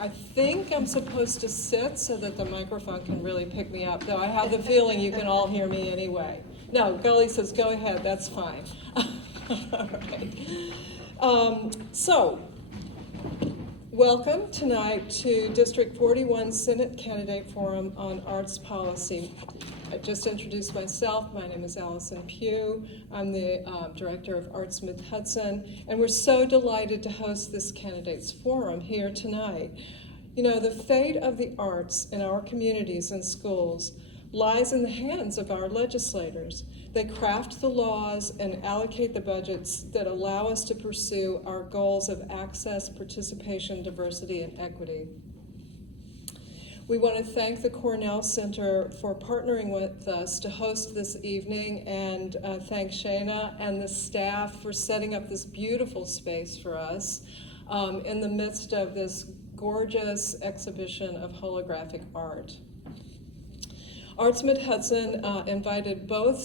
I think I'm supposed to sit so that the microphone can really pick me up, though I have the feeling you can all hear me anyway. No, Gully says, go ahead, that's fine. All right. Welcome tonight to District 41 Senate Candidate Forum on Arts Policy. I just introduced myself. My name is Allison Pugh. I'm the Director of Arts Mid-Hudson, and we're so delighted to host this Candidates Forum here tonight. You know, the fate of the arts in our communities and schools lies in the hands of our legislators. They craft the laws and allocate the budgets that allow us to pursue our goals of access, participation, diversity, and equity. We want to thank the Cornell Center for partnering with us to host this evening, and thank Shana and the staff for setting up this beautiful space for us in the midst of this gorgeous exhibition of holographic art. Arts Mid-Hudson invited both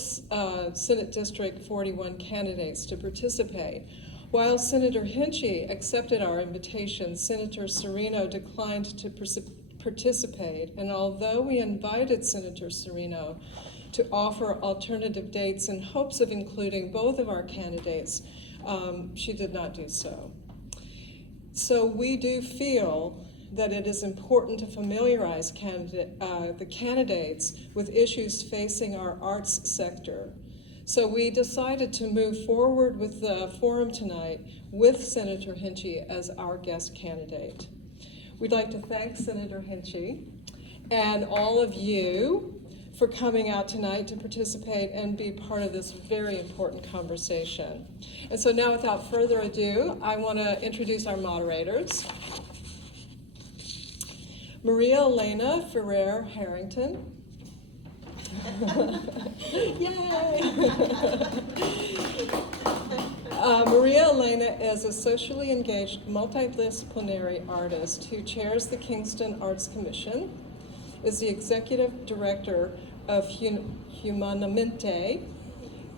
Senate District 41 candidates to participate. While Senator Hinchey accepted our invitation, Senator Serino declined to participate, and although we invited Senator Serino to offer alternative dates in hopes of including both of our candidates, she did not do so. So we do feel that it is important to familiarize the candidates with issues facing our arts sector. So we decided to move forward with the forum tonight with Senator Hinchey as our guest candidate. We'd like to thank Senator Hinchey and all of you for coming out tonight to participate and be part of this very important conversation. And so now, without further ado, I want to introduce our moderators. Maria Elena Ferrer Harrington. Yay! Maria Elena is a socially engaged, multidisciplinary artist who chairs the Kingston Arts Commission, is the executive director of Humanamente,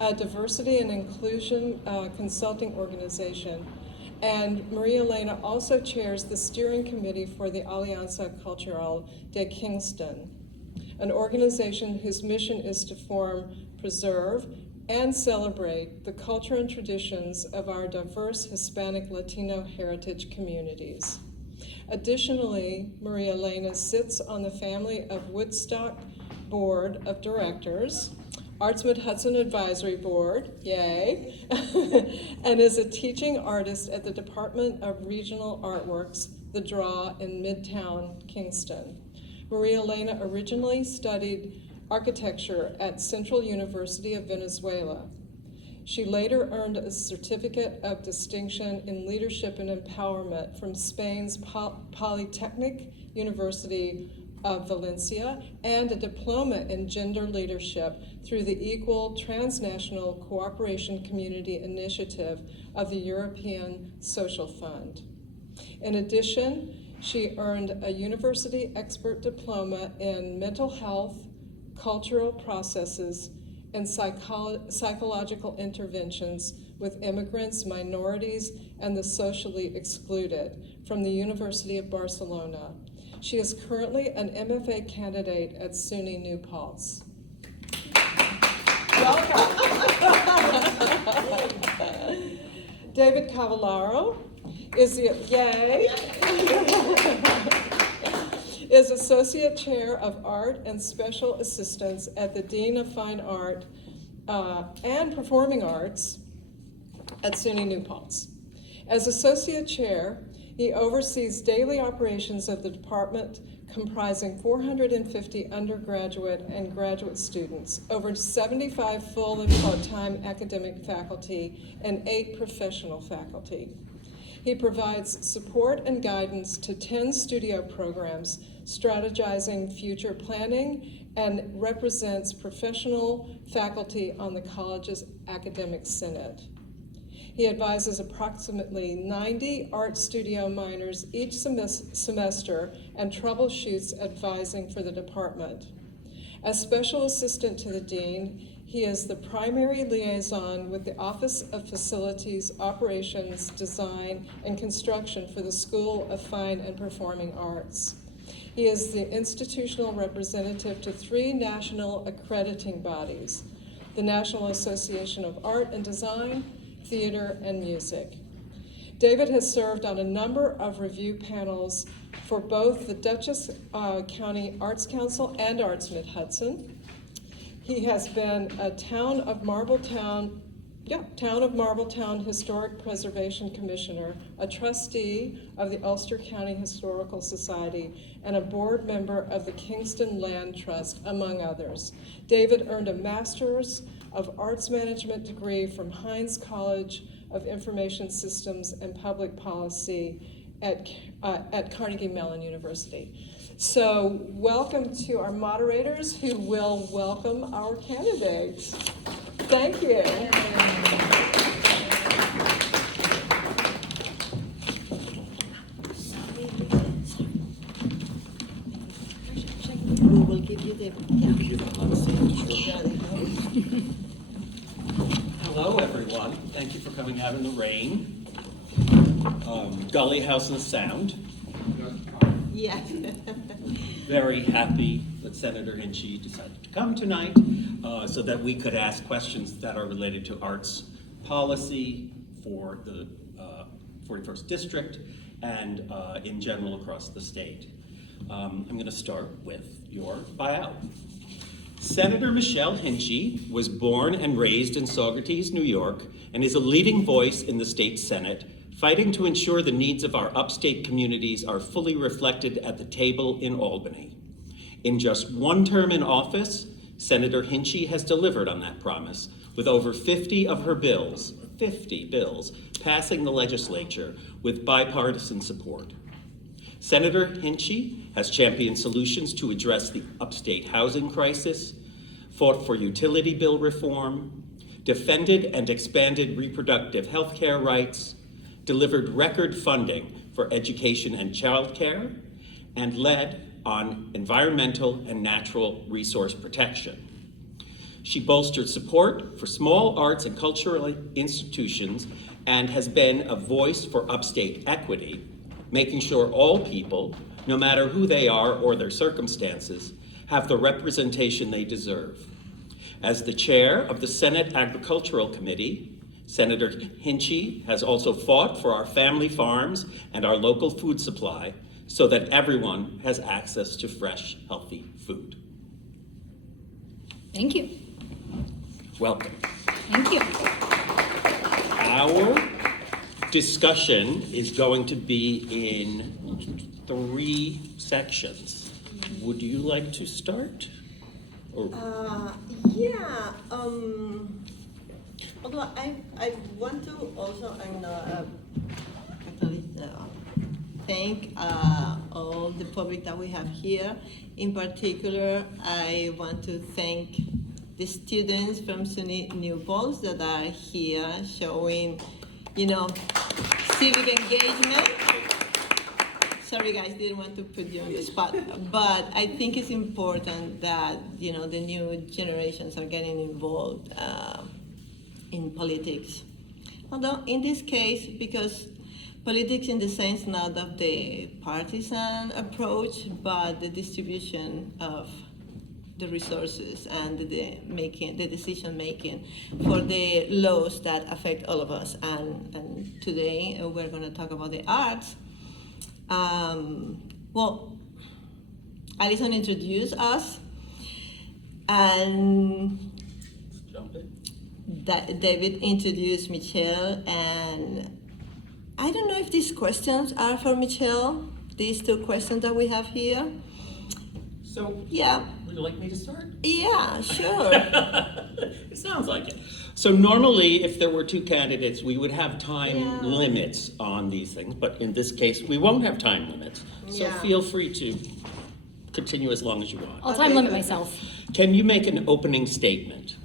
a diversity and inclusion consulting organization. And Maria Elena also chairs the steering committee for the Alianza Cultural de Kingston, an organization whose mission is to form, preserve, and celebrate the culture and traditions of our diverse Hispanic Latino heritage communities. Additionally, Maria Elena sits on the Family of Woodstock Board of Directors, Arts Mid-Hudson Advisory Board, yay, and is a teaching artist at the Department of Regional Artworks, The Draw in Midtown Kingston. Maria Elena originally studied architecture at Central University of Venezuela. She later earned a certificate of distinction in leadership and empowerment from Spain's Polytechnic University of Valencia and a diploma in gender leadership through the Equal Transnational Cooperation Community Initiative of the European Social Fund. In addition, she earned a university expert diploma in mental health, cultural processes, and psychological interventions with immigrants, minorities, and the socially excluded from the University of Barcelona. She is currently an MFA candidate at SUNY New Paltz. Welcome. David Cavallaro is is Associate Chair of Art and Special Assistance at the Dean of Fine Art and Performing Arts at SUNY New Paltz. As Associate Chair, he oversees daily operations of the department comprising 450 undergraduate and graduate students, over 75 full and part-time academic faculty, and 8 professional faculty. He provides support and guidance to 10 studio programs, strategizing future planning, and represents professional faculty on the college's academic senate. He advises approximately 90 art studio minors each semester and troubleshoots advising for the department. As special assistant to the dean, He is the primary liaison with the Office of Facilities, Operations, Design, and Construction for the School of Fine and Performing Arts. He is the institutional representative to 3 national accrediting bodies: the National Association of Art and Design, Theater, and Music. David has served on a number of review panels for both the Dutchess County Arts Council and Arts Mid-Hudson. He has been a Town of Marbletown Historic Preservation Commissioner, a trustee of the Ulster County Historical Society, and a board member of the Kingston Land Trust, among others. David earned a Master's of Arts Management degree from Hines College of Information Systems and Public Policy at Carnegie Mellon University. So welcome to our moderators who will welcome our candidates. Thank you. We will give you the... Hello, everyone. Thank you for coming out in the rain. Gully House and Sound. Yeah. Very happy that Senator Hinchey decided to come tonight so that we could ask questions that are related to arts policy for the 41st District and in general across the state. I'm going to start with your bio. Senator Michelle Hinchey was born and raised in Saugerties, New York, and is a leading voice in the state Senate, fighting to ensure the needs of our upstate communities are fully reflected at the table in Albany. In just 1 term in office, Senator Hinchey has delivered on that promise, with over 50 of her bills, 50 bills, passing the legislature with bipartisan support. Senator Hinchey has championed solutions to address the upstate housing crisis, fought for utility bill reform, defended and expanded reproductive health care rights, delivered record funding for education and childcare, and led on environmental and natural resource protection. She bolstered support for small arts and cultural institutions and has been a voice for upstate equity, making sure all people, no matter who they are or their circumstances, have the representation they deserve. As the chair of the Senate Agricultural Committee, Senator Hinchey has also fought for our family farms and our local food supply so that everyone has access to fresh, healthy food. Thank you. Welcome. Thank you. Our discussion is going to be in 3 sections. Would you like to start? Or... Yeah. Although I want to also thank all the public that we have here. In particular, I want to thank the students from SUNY New Paltz that are here showing, civic engagement. Sorry guys, didn't want to put you on the spot, but I think it's important that, the new generations are getting involved in politics. Although in this case, because politics in the sense not of the partisan approach, but the distribution of the resources and the decision making for the laws that affect all of us. And today we're going to talk about the arts. Well, Alison introduced us, and David introduced Michelle, and I don't know if these questions are for Michelle, these 2 questions that we have here. So, yeah. Would you like me to start? Yeah, sure. It sounds like it. So normally, if there were 2 candidates, we would have time limits on these things, but in this case, we won't have time limits. So feel free to continue as long as you want. I'll time limit myself. Can you make an opening statement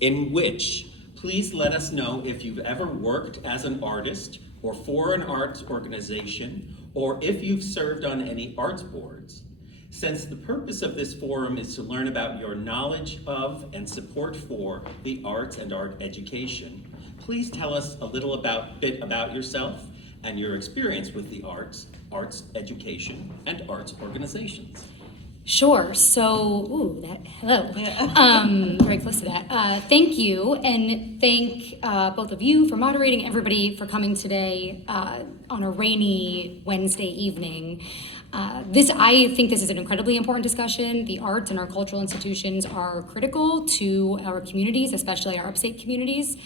in which please let us know if you've ever worked as an artist or for an arts organization, or if you've served on any arts boards, Since the purpose of this forum is to learn about your knowledge of and support for the arts and art education, please tell us a little bit about yourself and your experience with the arts, arts education, and arts organizations. Sure. So, hello. Very close to that. Thank you, and thank both of you for moderating, everybody for coming today on a rainy Wednesday evening. I think this is an incredibly important discussion. The arts and our cultural institutions are critical to our communities, especially our upstate communities.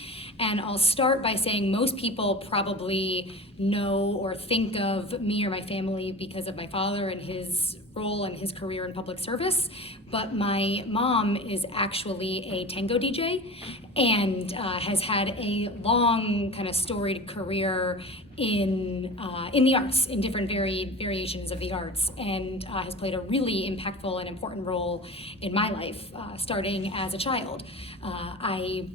And I'll start by saying most people probably know or think of me or my family because of my father and his role and his career in public service. But my mom is actually a tango DJ and has had a long kind of storied career in the arts, in different variations of the arts, and has played a really impactful and important role in my life, starting as a child. I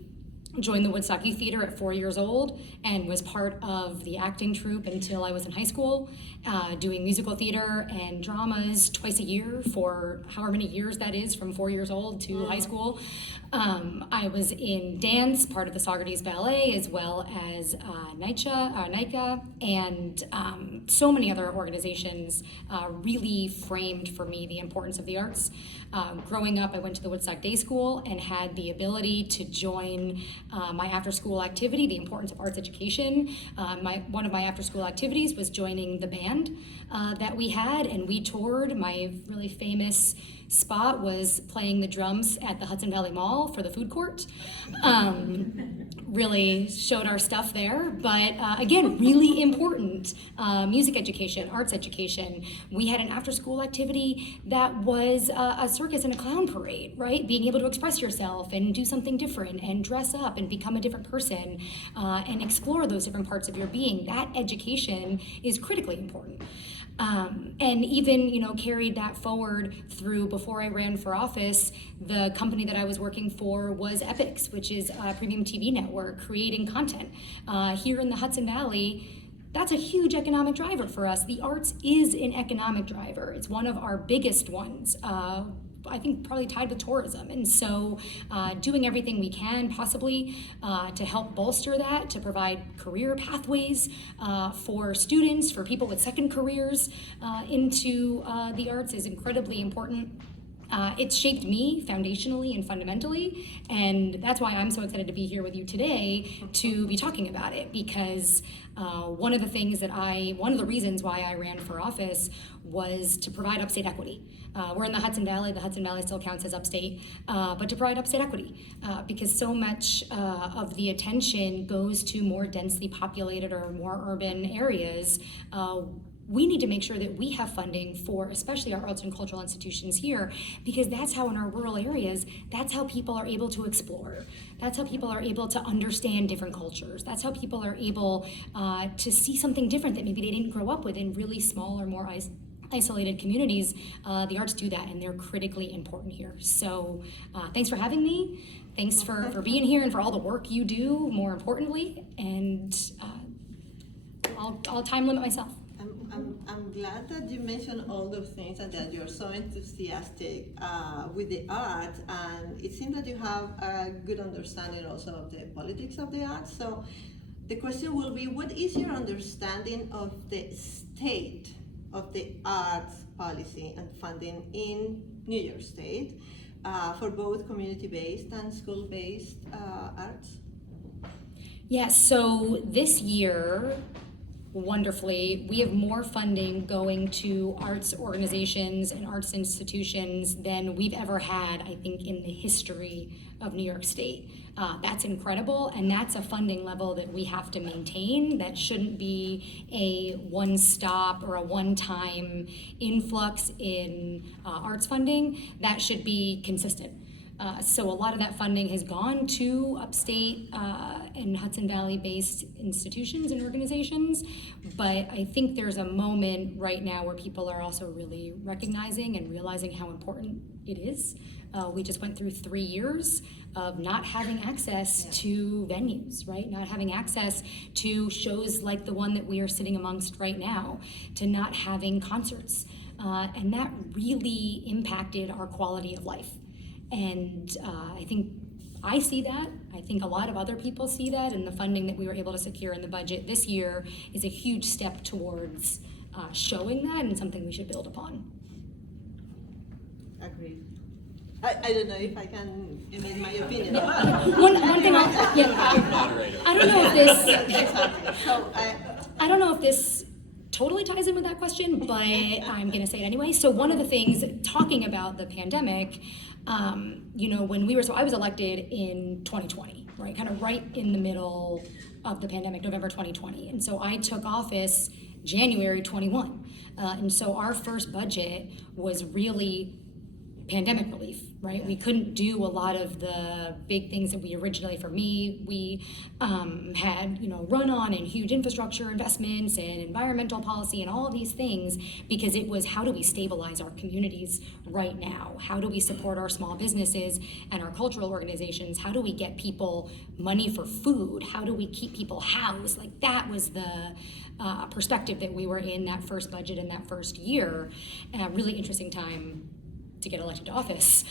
joined the Woodstock Youth Theater at 4 years old and was part of the acting troupe until I was in high school, doing musical theater and dramas twice a year for however many years that is, from 4 years old to high school. I was in dance, part of the Socrates Ballet, as well as NYCA, and so many other organizations really framed for me the importance of the arts. Growing up, I went to the Woodstock Day School and had the ability to join my after-school activity, the importance of arts education. One of my after-school activities was joining the band that we had, and we toured. My really famous spot was playing the drums at the Hudson Valley Mall for the food court. Really showed our stuff there, but again, really important. Music education, arts education. We had an after-school activity that was a circus and a clown parade, right? Being able to express yourself and do something different and dress up and become a different person and explore those different parts of your being. That education is critically important. And even, carried that forward through before I ran for office. The company that I was working for was Epix, which is a premium TV network creating content here in the Hudson Valley. That's a huge economic driver for us. The arts is an economic driver. It's one of our biggest ones. I think probably tied with tourism. And so doing everything we can possibly to help bolster that, to provide career pathways for students, for people with second careers into the arts is incredibly important. It's shaped me foundationally and fundamentally, and that's why I'm so excited to be here with you today to be talking about it, because one of the reasons why I ran for office was to provide upstate equity. We're in the Hudson Valley. The Hudson Valley still counts as upstate, but to provide upstate equity, because so much of the attention goes to more densely populated or more urban areas. We need to make sure that we have funding for especially our arts and cultural institutions here, because that's how in our rural areas, that's how people are able to explore. That's how people are able to understand different cultures. That's how people are able to see something different that maybe they didn't grow up with in really small or more isolated communities. The arts do that, and they're critically important here. So thanks for having me. Thanks for being here and for all the work you do, more importantly. And I'll time limit myself. I'm glad that you mentioned all those things and that you're so enthusiastic with the arts, and it seems that you have a good understanding also of the politics of the arts. So the question will be, what is your understanding of the state of the arts policy and funding in New York State for both community-based and school-based arts? Yeah, so this year, wonderfully, we have more funding going to arts organizations and arts institutions than we've ever had, I think, in the history of New York State. That's incredible, and that's a funding level that we have to maintain. That shouldn't be a one-stop or a one-time influx in arts funding. That should be consistent. So a lot of that funding has gone to upstate and Hudson Valley-based institutions and organizations, but I think there's a moment right now where people are also really recognizing and realizing how important it is. We just went through 3 years of not having access to venues, right? Not having access to shows like the one that we are sitting amongst right now, to not having concerts. and that really impacted our quality of life. And I think I see that. I think a lot of other people see that, and the funding that we were able to secure in the budget this year is a huge step towards showing that, and something we should build upon. Agreed. I don't know if I can emit my opinion. One thing Moderator. I don't know if this Exactly. So I don't know if this totally ties in with that question, but I'm going to say it anyway. So one of the things, talking about the pandemic, so I was elected in 2020, right? Kind of right in the middle of the pandemic, November 2020. And so I took office January 21. And so our first budget was really pandemic relief, right? We couldn't do a lot of the big things that we originally, for me, we had, run on and huge infrastructure investments and environmental policy and all of these things, because it was, how do we stabilize our communities right now? How do we support our small businesses and our cultural organizations? How do we get people money for food? How do we keep people housed? Like, that was the perspective that we were in that first budget in that first year. And a really interesting time to get elected to office.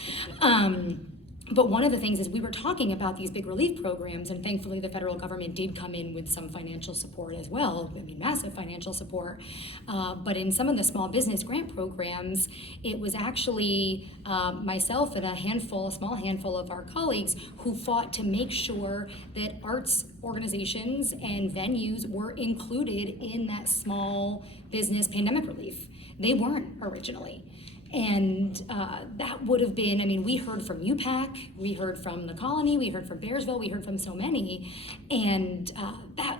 But one of the things is we were talking about these big relief programs, and thankfully the federal government did come in with some financial support as well. I mean, massive financial support. But in some of the small business grant programs, it was actually myself and a small handful of our colleagues who fought to make sure that arts organizations and venues were included in that small business pandemic relief. They weren't originally. And that would have been, we heard from UPAC, we heard from the Colony, we heard from Bearsville, we heard from so many, and that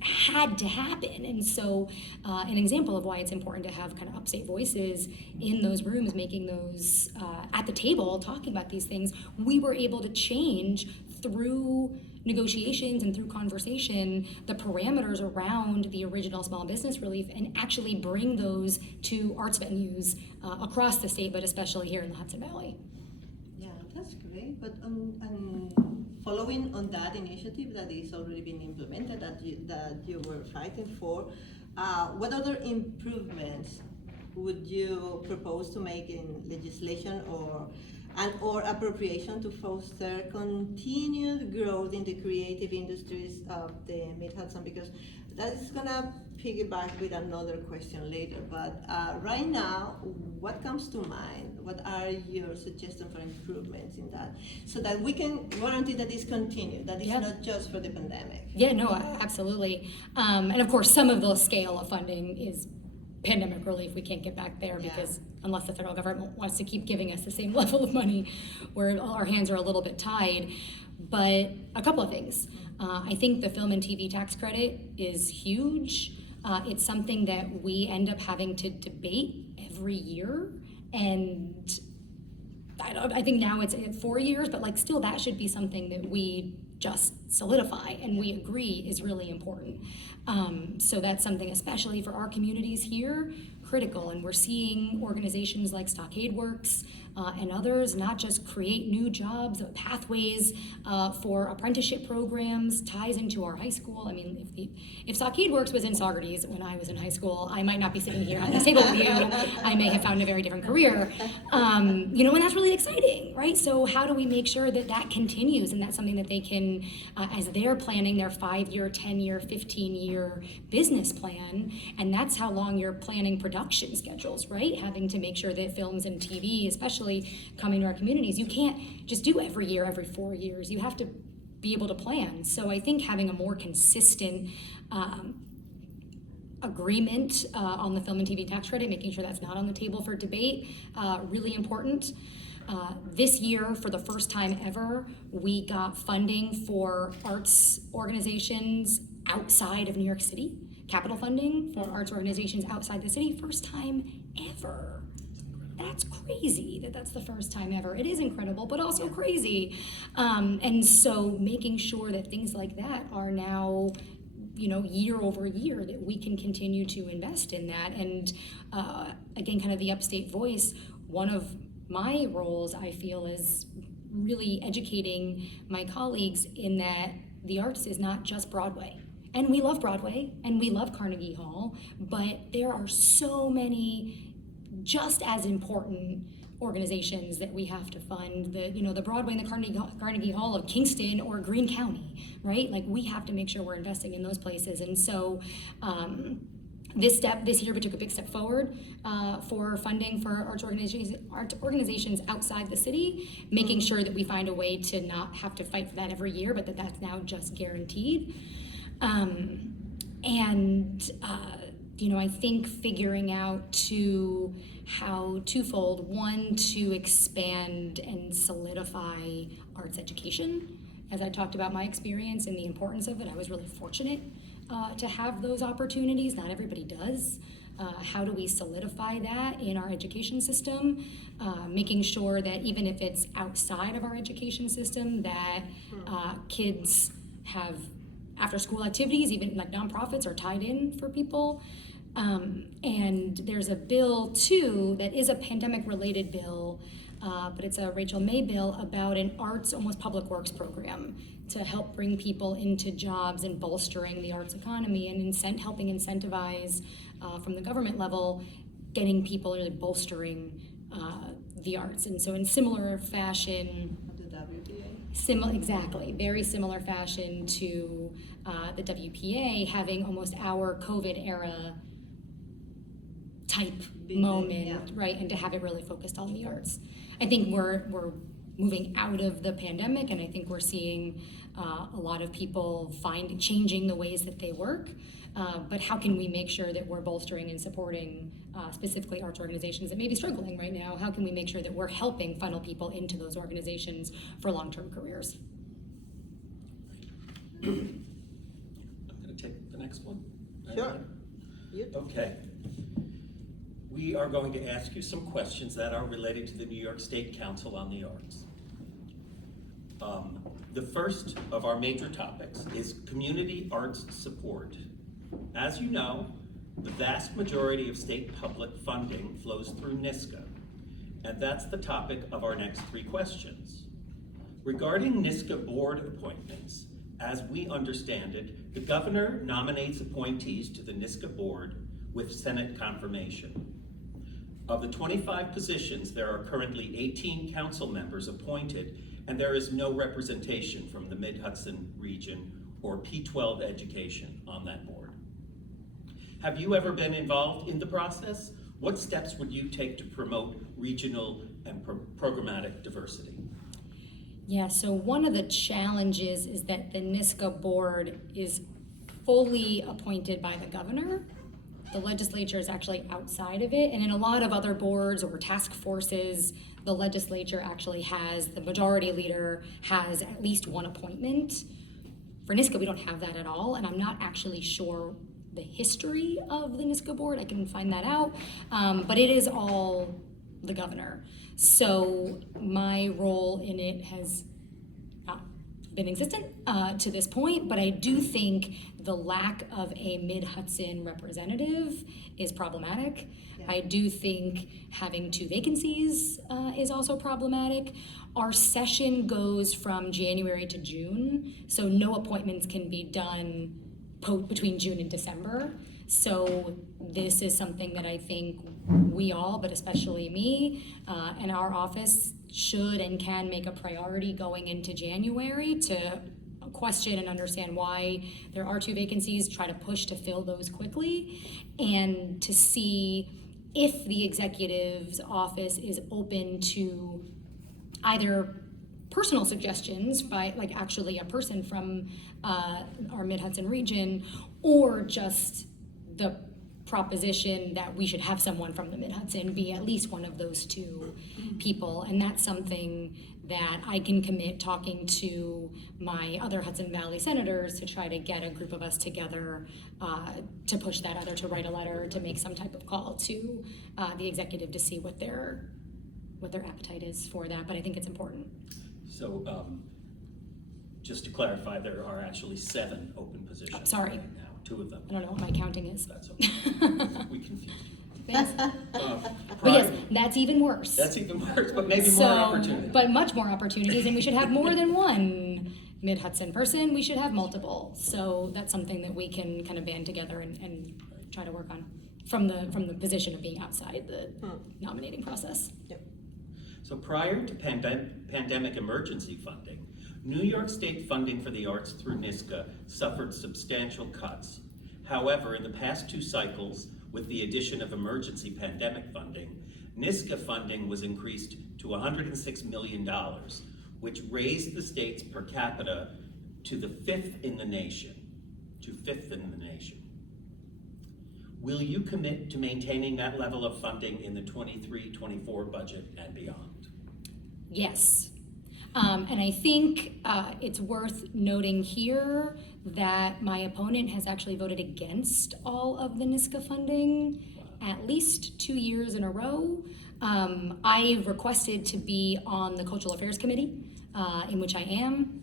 had to happen. And so an example of why it's important to have kind of upstate voices in those rooms, making those at the table, talking about these things, we were able to change through negotiations and through conversation the parameters around the original small business relief, and actually bring those to arts venues across the state, but especially here in the Hudson Valley. yeah, that's great. But following on that initiative that is already been implemented, that you were fighting for, what other improvements would you propose to make in legislation or appropriation to foster continued growth in the creative industries of the Mid-Hudson? Because that is gonna piggyback with another question later. But right now, what comes to mind? What are your suggestions for improvements in that, so that we can guarantee that this continues, that it's not just for the pandemic? Yeah, no, absolutely. And of course, some of the scale of funding is pandemic relief. We can't get back there because unless the federal government wants to keep giving us the same level of money, where our hands are a little bit tied. But a couple of things. I think the film and TV tax credit is huge. It's something that we end up having to debate every year. And I think now it's 4 years, but still that should be something that we just solidify and we agree is really important. So that's something, especially for our communities here, critical. And we're seeing organizations like Stockade Works and others not just create new jobs, but pathways for apprenticeship programs, ties into our high school. If Stockade Works was in Saugerties when I was in high school, I might not be sitting here at this table with you. I may have found a very different career. And that's really exciting, right? So how do we make sure that that continues, and that's something that they can, as they're planning their 5-year, 10-year, 15-year business plan, and that's how long you're planning production schedules, right? Having to make sure that films and TV, especially coming to our communities, you can't just do every year, every 4 years. You have to be able to plan. So I think having a more consistent agreement on the film and TV tax credit, making sure that's not on the table for debate, really important. This year, for the first time ever, we got funding for arts organizations outside of New York City, capital funding for arts organizations outside the city, first time ever. That's crazy that's the first time ever. It is incredible, but also crazy. And so making sure that things like that are now, year over year, that we can continue to invest in that. And again, kind of the upstate voice, one of my roles, I feel, is really educating my colleagues in that the arts is not just Broadway. And we love Broadway and we love Carnegie Hall, but there are so many just as important organizations that we have to fund, the Broadway and the Carnegie Hall of Kingston or Greene County, right? Like, we have to make sure we're investing in those places. And so this year we took a big step forward for funding for arts organizations outside the city, making sure that we find a way to not have to fight for that every year, but that's now just guaranteed. I think figuring out how twofold: one, to expand and solidify arts education. As I talked about my experience and the importance of it, I was really fortunate to have those opportunities. Not everybody does. How do we solidify that in our education system? Making sure that even if it's outside of our education system, that kids have after-school activities, even like nonprofits are tied in for people. And there's a bill too that is a pandemic-related bill, but it's a Rachel May bill about an arts, almost public works program to help bring people into jobs and bolstering the arts economy and helping incentivize from the government level, getting people really bolstering the arts. And so in similar fashion, exactly, very similar fashion to the WPA, having almost our COVID era type moment, right, and to have it really focused on the arts. I think we're moving out of the pandemic, and I think we're seeing a lot of people changing the ways that they work. But how can we make sure that we're bolstering and supporting specifically arts organizations that may be struggling right now? How can we make sure that we're helping funnel people into those organizations for long-term careers? I'm going to take the next one. Sure. Okay. We are going to ask you some questions that are related to the New York State Council on the Arts. The first of our major topics is community arts support. As you know, the vast majority of state public funding flows through NYSCA, and that's the topic of our next three questions. Regarding NYSCA board appointments, as we understand it, the governor nominates appointees to the NYSCA board with Senate confirmation. Of the 25 positions, there are currently 18 council members appointed, and there is no representation from the Mid-Hudson region or P-12 education on that board. Have you ever been involved in the process? What steps would you take to promote regional and programmatic diversity? Yeah, so one of the challenges is that the NYSCA board is fully appointed by the governor. The legislature is actually outside of it, and in a lot of other boards or task forces, the legislature actually the majority leader has at least one appointment. For NYSCA, we don't have that at all, and I'm not actually sure the history of the NYSCA board. I can find that out, but it is all the governor. So my role in it has not been existent to this point, but I do think the lack of a Mid-Hudson representative is problematic. Yeah. I do think having 2 vacancies is also problematic. Our session goes from January to June, so no appointments can be done between June and December. So this is something that I think we all, but especially me, and our office should and can make a priority going into January to question and understand why there are 2 vacancies, try to push to fill those quickly, and to see if the executive's office is open to either personal suggestions by actually a person from our Mid-Hudson region, or just the proposition that we should have someone from the Mid-Hudson be at least one of those 2 people. And that's something that I can commit talking to my other Hudson Valley senators to try to get a group of us together to push that, either to write a letter, to make some type of call to the executive to see what their appetite is for that. But I think it's important. So just to clarify, there are actually 7 open positions. Oh, sorry. Right now. 2 of them. I don't know what my counting is. That's okay. We confused you. Thanks. But yes, that's even worse. That's even worse, but maybe more opportunities. But much more opportunities, and we should have more than one Mid-Hudson person. We should have multiple. So that's something that we can kind of band together and try to work on. from the position of being outside the nominating process. Yep. So prior to pandemic emergency funding, New York State funding for the arts through NYSCA suffered substantial cuts. However, in the past 2 cycles, with the addition of emergency pandemic funding, NYSCA funding was increased to $106 million, which raised the state's per capita to the 5th in the nation. Will you commit to maintaining that level of funding in the 23-24 budget and beyond? Yes. And I think it's worth noting here that my opponent has actually voted against all of the NYSCA funding at least 2 years in a row. I requested to be on the Cultural Affairs Committee, in which I am.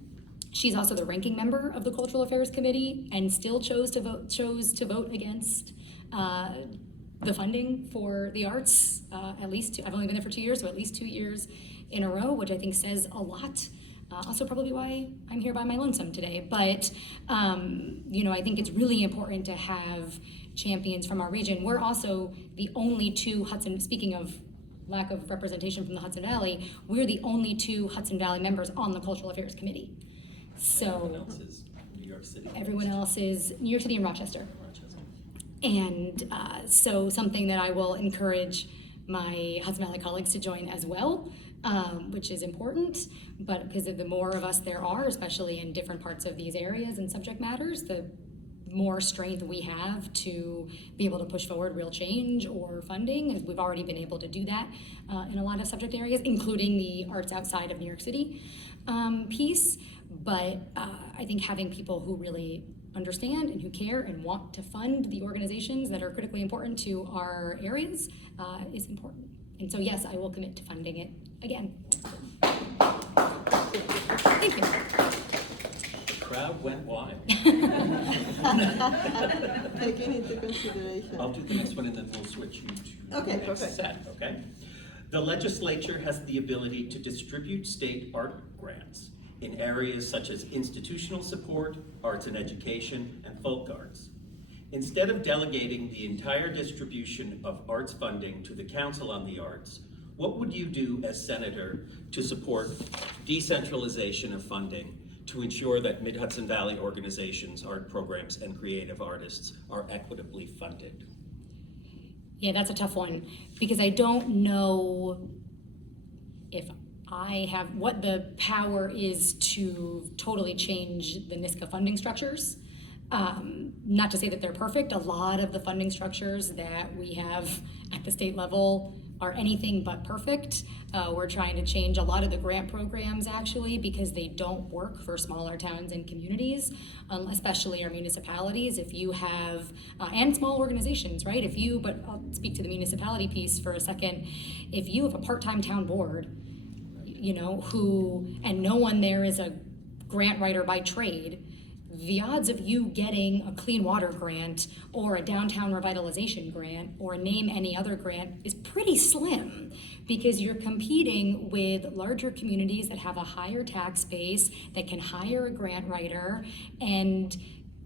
She's also the ranking member of the Cultural Affairs Committee and still chose to vote against the funding for the arts. At least I've only been there for 2 years, so at least 2 years in a row, which I think says a lot. Also probably why I'm here by my lonesome today. But, I think it's really important to have champions from our region. We're also the only 2 Hudson, speaking of lack of representation from the Hudson Valley, we're the only 2 Hudson Valley members on the Cultural Affairs Committee. Everyone So else is New York City. everyone else is New York City and Rochester. And so something that I will encourage my Hudson Valley colleagues to join as well, which is important, but because of the more of us there are, especially in different parts of these areas and subject matters, the more strength we have to be able to push forward real change or funding, as we've already been able to do that in a lot of subject areas, including the arts outside of New York City piece. But I think having people who really understand and who care and want to fund the organizations that are critically important to our areas is important. And so yes, I will commit to funding it again. Thank you. The crowd went wild. Taking into consideration. I'll do the next one and then we'll switch you to Okay, the next perfect. set, okay? The legislature has the ability to distribute state art grants in areas such as institutional support, arts and education, and folk arts. Instead of delegating the entire distribution of arts funding to the Council on the Arts, what would you do as senator to support decentralization of funding to ensure that Mid-Hudson Valley organizations, art programs, and creative artists are equitably funded? Yeah, that's a tough one because I don't know if I have what the power is to totally change the NYSCA funding structures. Not to say that they're perfect. A lot of the funding structures that we have at the state level are anything but perfect. We're trying to change a lot of the grant programs actually because they don't work for smaller towns and communities, especially our municipalities. If you have, and small organizations, right? But I'll speak to the municipality piece for a second. If you have a part-time town board, and no one there is a grant writer by trade, the odds of you getting a clean water grant or a downtown revitalization grant or name any other grant is pretty slim because you're competing with larger communities that have a higher tax base, that can hire a grant writer and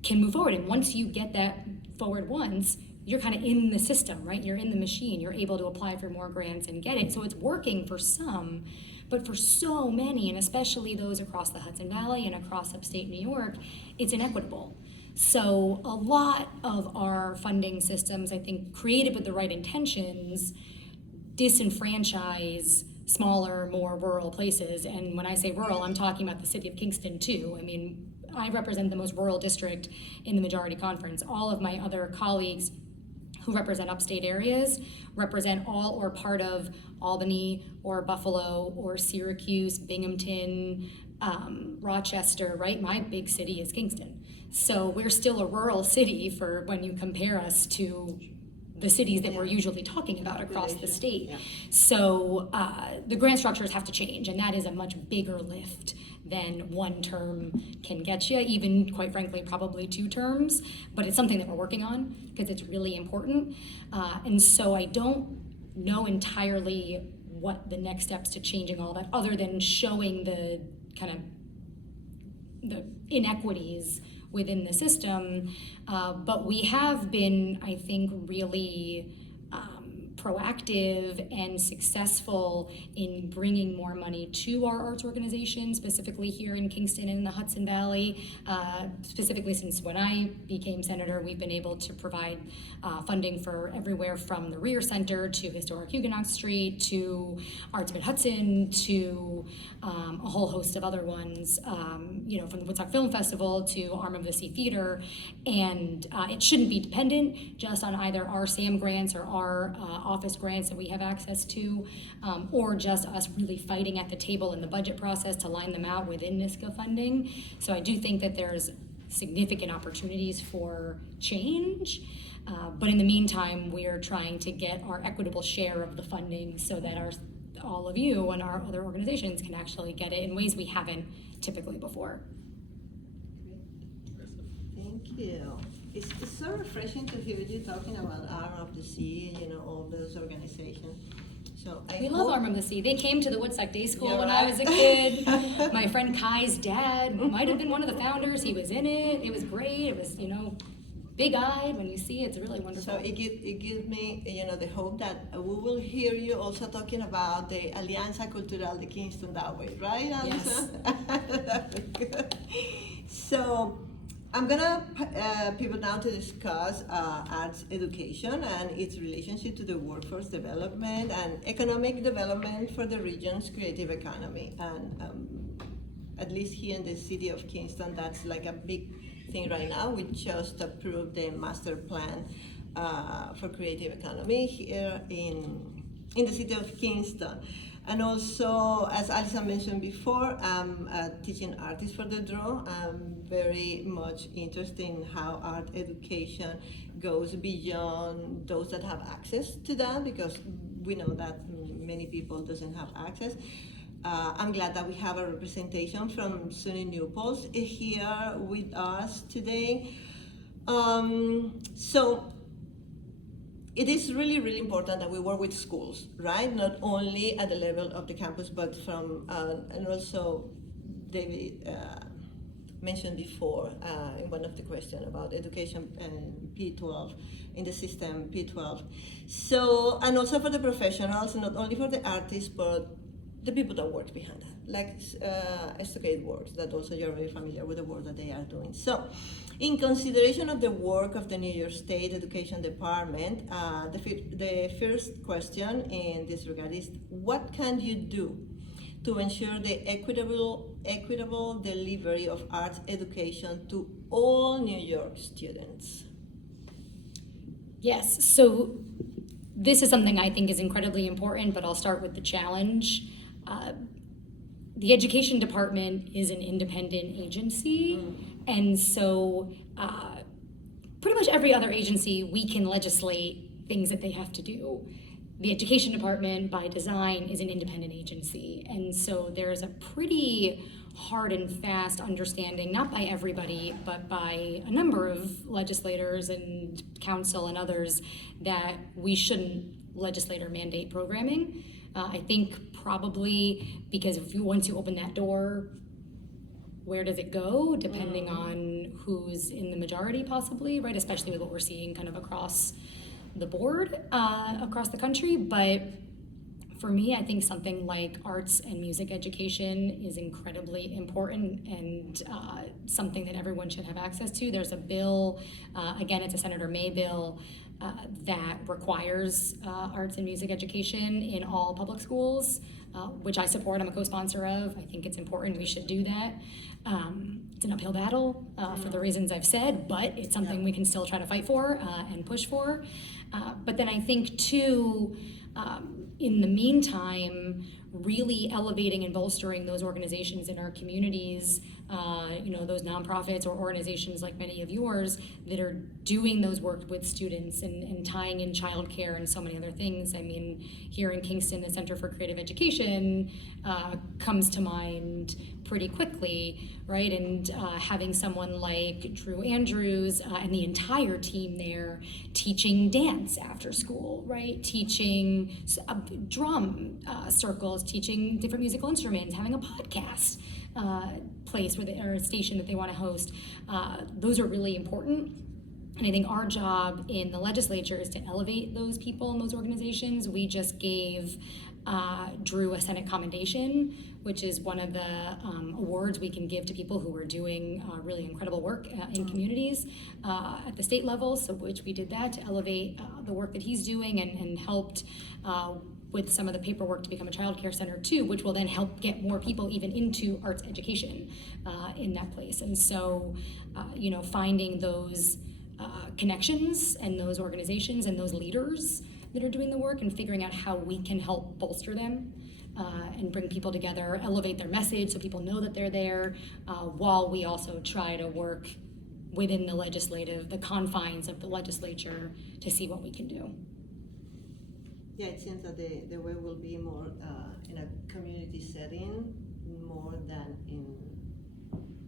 can move forward. And once you get that forward once, you're kind of in the system, right? You're in the machine. You're able to apply for more grants and get it. So it's working for some, but for so many, and especially those across the Hudson Valley and across upstate New York, it's inequitable. So a lot of our funding systems, I think, created with the right intentions, disenfranchise smaller, more rural places. And when I say rural, I'm talking about the city of Kingston too. I mean, I represent the most rural district in the majority conference. All of my other colleagues who represent upstate areas represent all or part of Albany or Buffalo or Syracuse, Binghamton, Rochester, right? My big city is Kingston. So we're still a rural city for when you compare us to the cities that we're usually talking about across the state. Yeah. So the grant structures have to change, and that is a much bigger lift than one term can get you, even quite frankly, probably 2 terms, but it's something that we're working on because it's really important. And so I don't know entirely what the next steps to changing all that, other than showing the kind of the inequities within the system. But we have been, I think, really proactive and successful in bringing more money to our arts organization, specifically here in Kingston and in the Hudson Valley. Specifically since when I became senator, we've been able to provide funding for everywhere from the Rear Center to Historic Huguenot Street to Arts Mid-Hudson to a whole host of other ones, from the Woodstock Film Festival to Arm of the Sea Theater. And it shouldn't be dependent just on either our SAM grants or our office grants that we have access to, or just us really fighting at the table in the budget process to line them out within NISCA funding. So I do think that there's significant opportunities for change, but in the meantime, we're trying to get our equitable share of the funding so that all of you and our other organizations can actually get it in ways we haven't typically before. Thank you. It's so refreshing to hear you talking about Arm of the Sea, all those organizations. So We love Arm of the Sea. They came to the Woodstock Day School Yeah, when right. I was a kid. My friend Kai's dad might have been one of the founders. He was in it. It was great. It was, big-eyed. When you see it, it's really wonderful. So it gives me, the hope that we will hear you also talking about the Alianza Cultural de Kingston that way, right, Alisa? Yes. That would be good. So I'm gonna pivot now to discuss arts education and its relationship to the workforce development and economic development for the region's creative economy. And at least here in the city of Kingston, that's like a big thing right now. We just approved the master plan for creative economy here in the city of Kingston. And also, as Alisa mentioned before, I'm a teaching artist for the draw. I'm very much interested in how art education goes beyond those that have access to that, because we know that many people doesn't have access. I'm glad that we have a representation from SUNY New Paltz here with us today. So it is really, really important that we work with schools, right? Not only at the level of the campus, but from, and also David mentioned before in one of the questions about education and P12, in the system P12. So, and also for the professionals, not only for the artists, but the people that work behind that, like Estocade Works, that also you're very familiar with the work that they are doing. So, in consideration of the work of the New York State Education Department, the first question in this regard is, what can you do to ensure the equitable delivery of arts education to all New York students? Yes, so this is something I think is incredibly important, but I'll start with the challenge. The education department is an independent agency, and so pretty much every other agency, we can legislate things that they have to do. The education department, by design, is an independent agency, and so there's a pretty hard and fast understanding, not by everybody, but by a number of legislators and council and others, that we shouldn't legislate or mandate programming. I think probably because once you open that door, where does it go, depending on who's in the majority possibly, right? Especially with what we're seeing kind of across the board, across the country. But for me, I think something like arts and music education is incredibly important and something that everyone should have access to. There's a bill, again, it's a Senator May bill, that requires arts and music education in all public schools, which I support. I'm a co-sponsor of. I think it's important. We should do that. It's an uphill battle for the reasons I've said, but it's something we can still try to fight for and push for. But then I think, too, in the meantime, really elevating and bolstering those organizations in our communities, those nonprofits or organizations like many of yours that are doing those work with students and tying in childcare and so many other things. I mean, here in Kingston, the Center for Creative Education comes to mind pretty quickly, right? And having someone like Drew Andrews and the entire team there teaching dance after school, right? Teaching drum circles, teaching different musical instruments, having a podcast place or a station that they want to host. Those are really important. And I think our job in the legislature is to elevate those people and those organizations. We just gave Drew a Senate commendation, which is one of the awards we can give to people who are doing really incredible work in communities at the state level. So which we did that to elevate the work that he's doing and helped with some of the paperwork to become a child care center too, which will then help get more people even into arts education in that place. And so, finding those connections and those organizations and those leaders that are doing the work and figuring out how we can help bolster them and bring people together, elevate their message so people know that they're there, while we also try to work within the confines of the legislature to see what we can do. Yeah, it seems that the way will be more in a community setting more than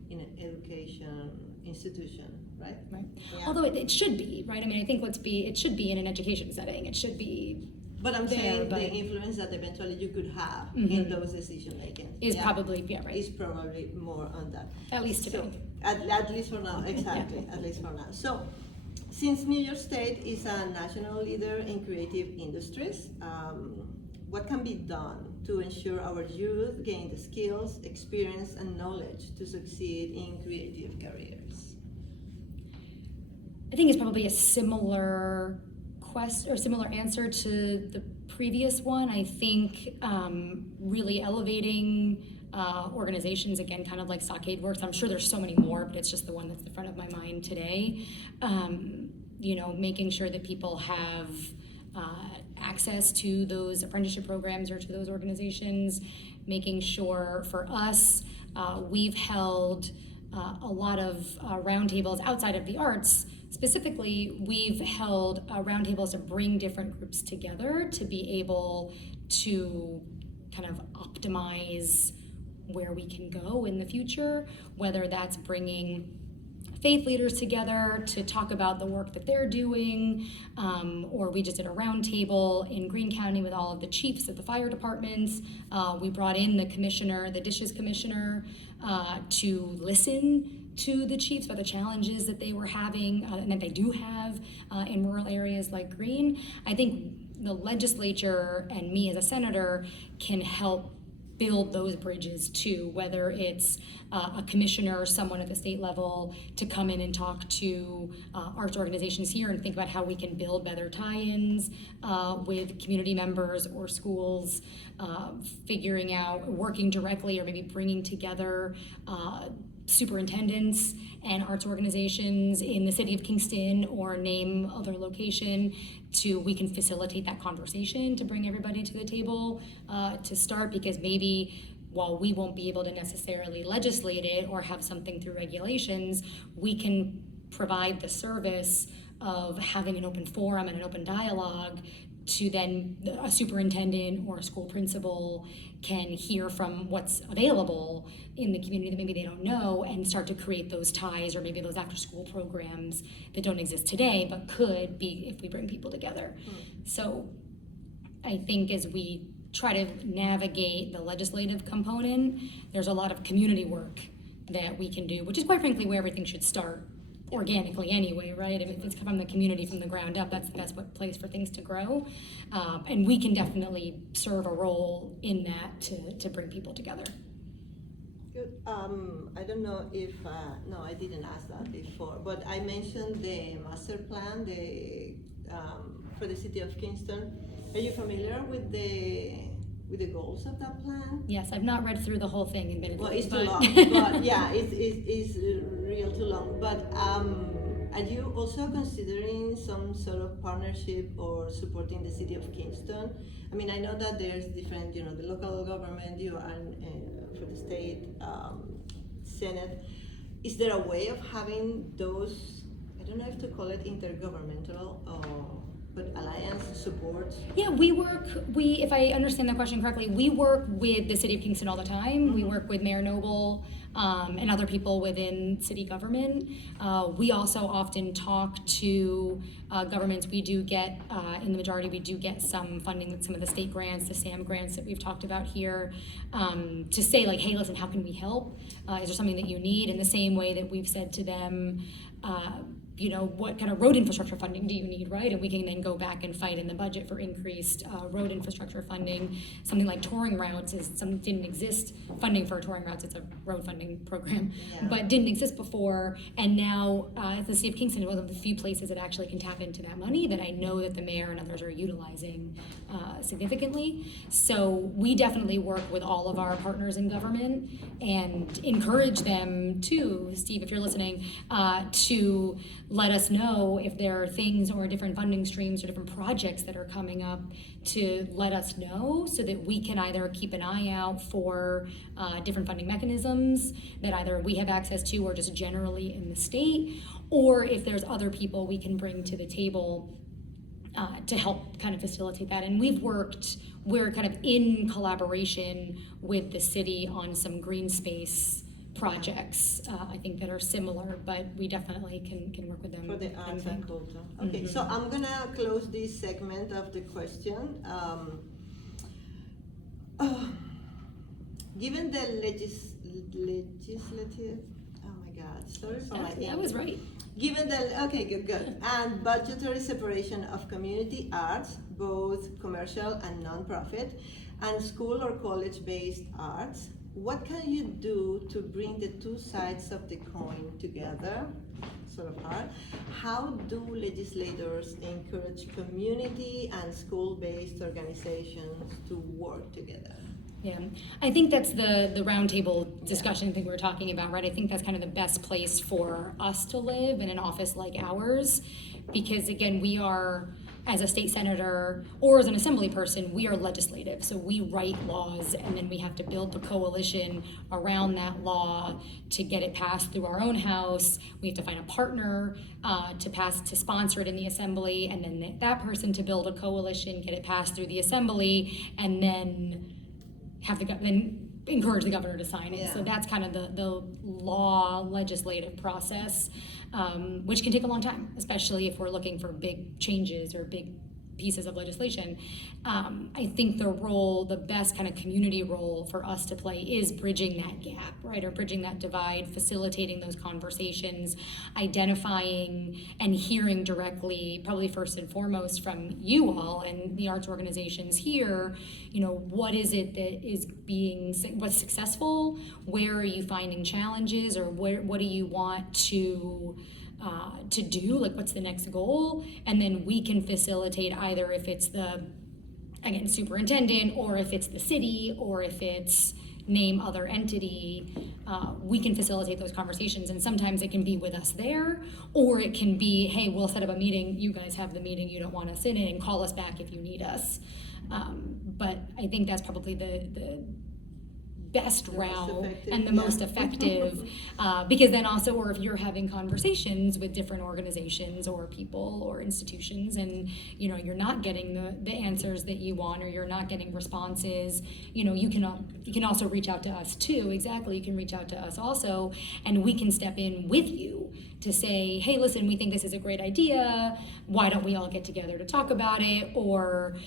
in an education institution, right? Right. Yeah. Although it should be, right? I mean, I think it should be in an education setting. It should be. But I'm there, saying but the influence that eventually you could have in those decision making is probably right. Is probably more on that. At least today. So, at least for now, exactly. At least for now. So, since New York State is a national leader in creative industries, what can be done to ensure our youth gain the skills, experience, and knowledge to succeed in creative careers? I think it's probably a similar similar answer to the previous one. I think really elevating organizations, again, kind of like Stockade Works. I'm sure there's so many more, but it's just the one that's in front of my mind today. Making sure that people have access to those apprenticeship programs or to those organizations, making sure for us, we've held a lot of roundtables outside of the arts. Specifically, we've held roundtables to bring different groups together to be able to kind of optimize where we can go in the future, whether that's bringing faith leaders together to talk about the work that they're doing, or we just did a roundtable in Greene County with all of the chiefs of the fire departments. We brought in the dishes commissioner, to listen to the chiefs about the challenges that they were having and that they do have in rural areas like Greene. I think the legislature and me as a senator can help build those bridges too, whether it's a commissioner or someone at the state level to come in and talk to arts organizations here and think about how we can build better tie-ins with community members or schools, figuring out, working directly or maybe bringing together superintendents and arts organizations in the city of Kingston or name other location we can facilitate that conversation to bring everybody to the table to start, because maybe while we won't be able to necessarily legislate it or have something through regulations, we can provide the service of having an open forum and an open dialogue to then a superintendent or a school principal can hear from what's available in the community that maybe they don't know and start to create those ties or maybe those after school programs that don't exist today but could be if we bring people together. So I think as we try to navigate the legislative component, there's a lot of community work that we can do, which is quite frankly where everything should start organically anyway, right? If it's from the community from the ground up, that's the best place for things to grow. And we can definitely serve a role in that to bring people together. Good. I don't know if, no, I didn't ask that before, but I mentioned the master plan for the city of Kingston. Are you familiar with the goals of that plan? Yes, I've not read through the whole thing in minutes. Well, it's too long, but yeah, it's real too long. But are you also considering some sort of partnership or supporting the city of Kingston? I mean, I know that there's different, the local government, and for the state Senate. Is there a way of having those, I don't know if to call it intergovernmental or but Alliance supports? Yeah, if I understand the question correctly, we work with the City of Kingston all the time. We work with Mayor Noble and other people within city government. We also often talk to governments. We do get, in the majority, we do get some funding with some of the state grants, the SAM grants that we've talked about here, to say like, hey, listen, how can we help? Is there something that you need? In the same way that we've said to them, what kind of road infrastructure funding do you need, right? And we can then go back and fight in the budget for increased road infrastructure funding. Something like touring routes didn't exist. Funding for touring routes, it's a road funding program, but didn't exist before. And now, the City of Kingston is one of the few places that actually can tap into that money that I know that the mayor and others are utilizing significantly. So we definitely work with all of our partners in government and encourage them to, Steve, if you're listening, to let us know if there are things or different funding streams or different projects that are coming up, to let us know so that we can either keep an eye out for different funding mechanisms that either we have access to or just generally in the state, or if there's other people we can bring to the table to help kind of facilitate that. And we're kind of in collaboration with the city on some green space projects, I think, that are similar, but we definitely can work with them. For the arts and culture. Okay, so I'm gonna close this segment of the question. Given the legislative, oh my God, sorry for my That was right. Given the, okay, good. And budgetary separation of community arts, both commercial and nonprofit, and school or college-based arts, what can you do to bring the two sides of the coin together? Sort of hard. How do legislators encourage community and school-based organizations to work together? Yeah, I think that's the roundtable discussion thing we were talking about, right? I think that's kind of the best place for us to live in an office like ours, because again, we are, as a state senator or as an assembly person, we are legislative. So we write laws and then we have to build the coalition around that law to get it passed through our own house. We have to find a partner to sponsor it in the assembly, and then that person to build a coalition, get it passed through the assembly, and then then encourage the governor to sign it. Yeah. So that's kind of the law legislative process, which can take a long time, especially if we're looking for big changes or big pieces of legislation. I think the best kind of community role for us to play is bridging that gap, right? Or bridging that divide, facilitating those conversations, identifying and hearing directly, probably first and foremost from you all and the arts organizations here, what is it that is what's successful? Where are you finding challenges, or what do you want to do, like what's the next goal? And then we can facilitate either if it's the, again, superintendent, or if it's the city, or if it's name other entity, we can facilitate those conversations. And sometimes it can be with us there, or it can be, hey, we'll set up a meeting, you guys have the meeting, you don't want us in it, and call us back if you need us. But I think that's probably the best route and the most effective, because then also, or if you're having conversations with different organizations or people or institutions, and you're not getting the answers that you want, or you're not getting responses, you can also reach out to us too. Exactly, you can reach out to us also, and we can step in with you to say, hey, listen, we think this is a great idea, why don't we all get together to talk about it? Or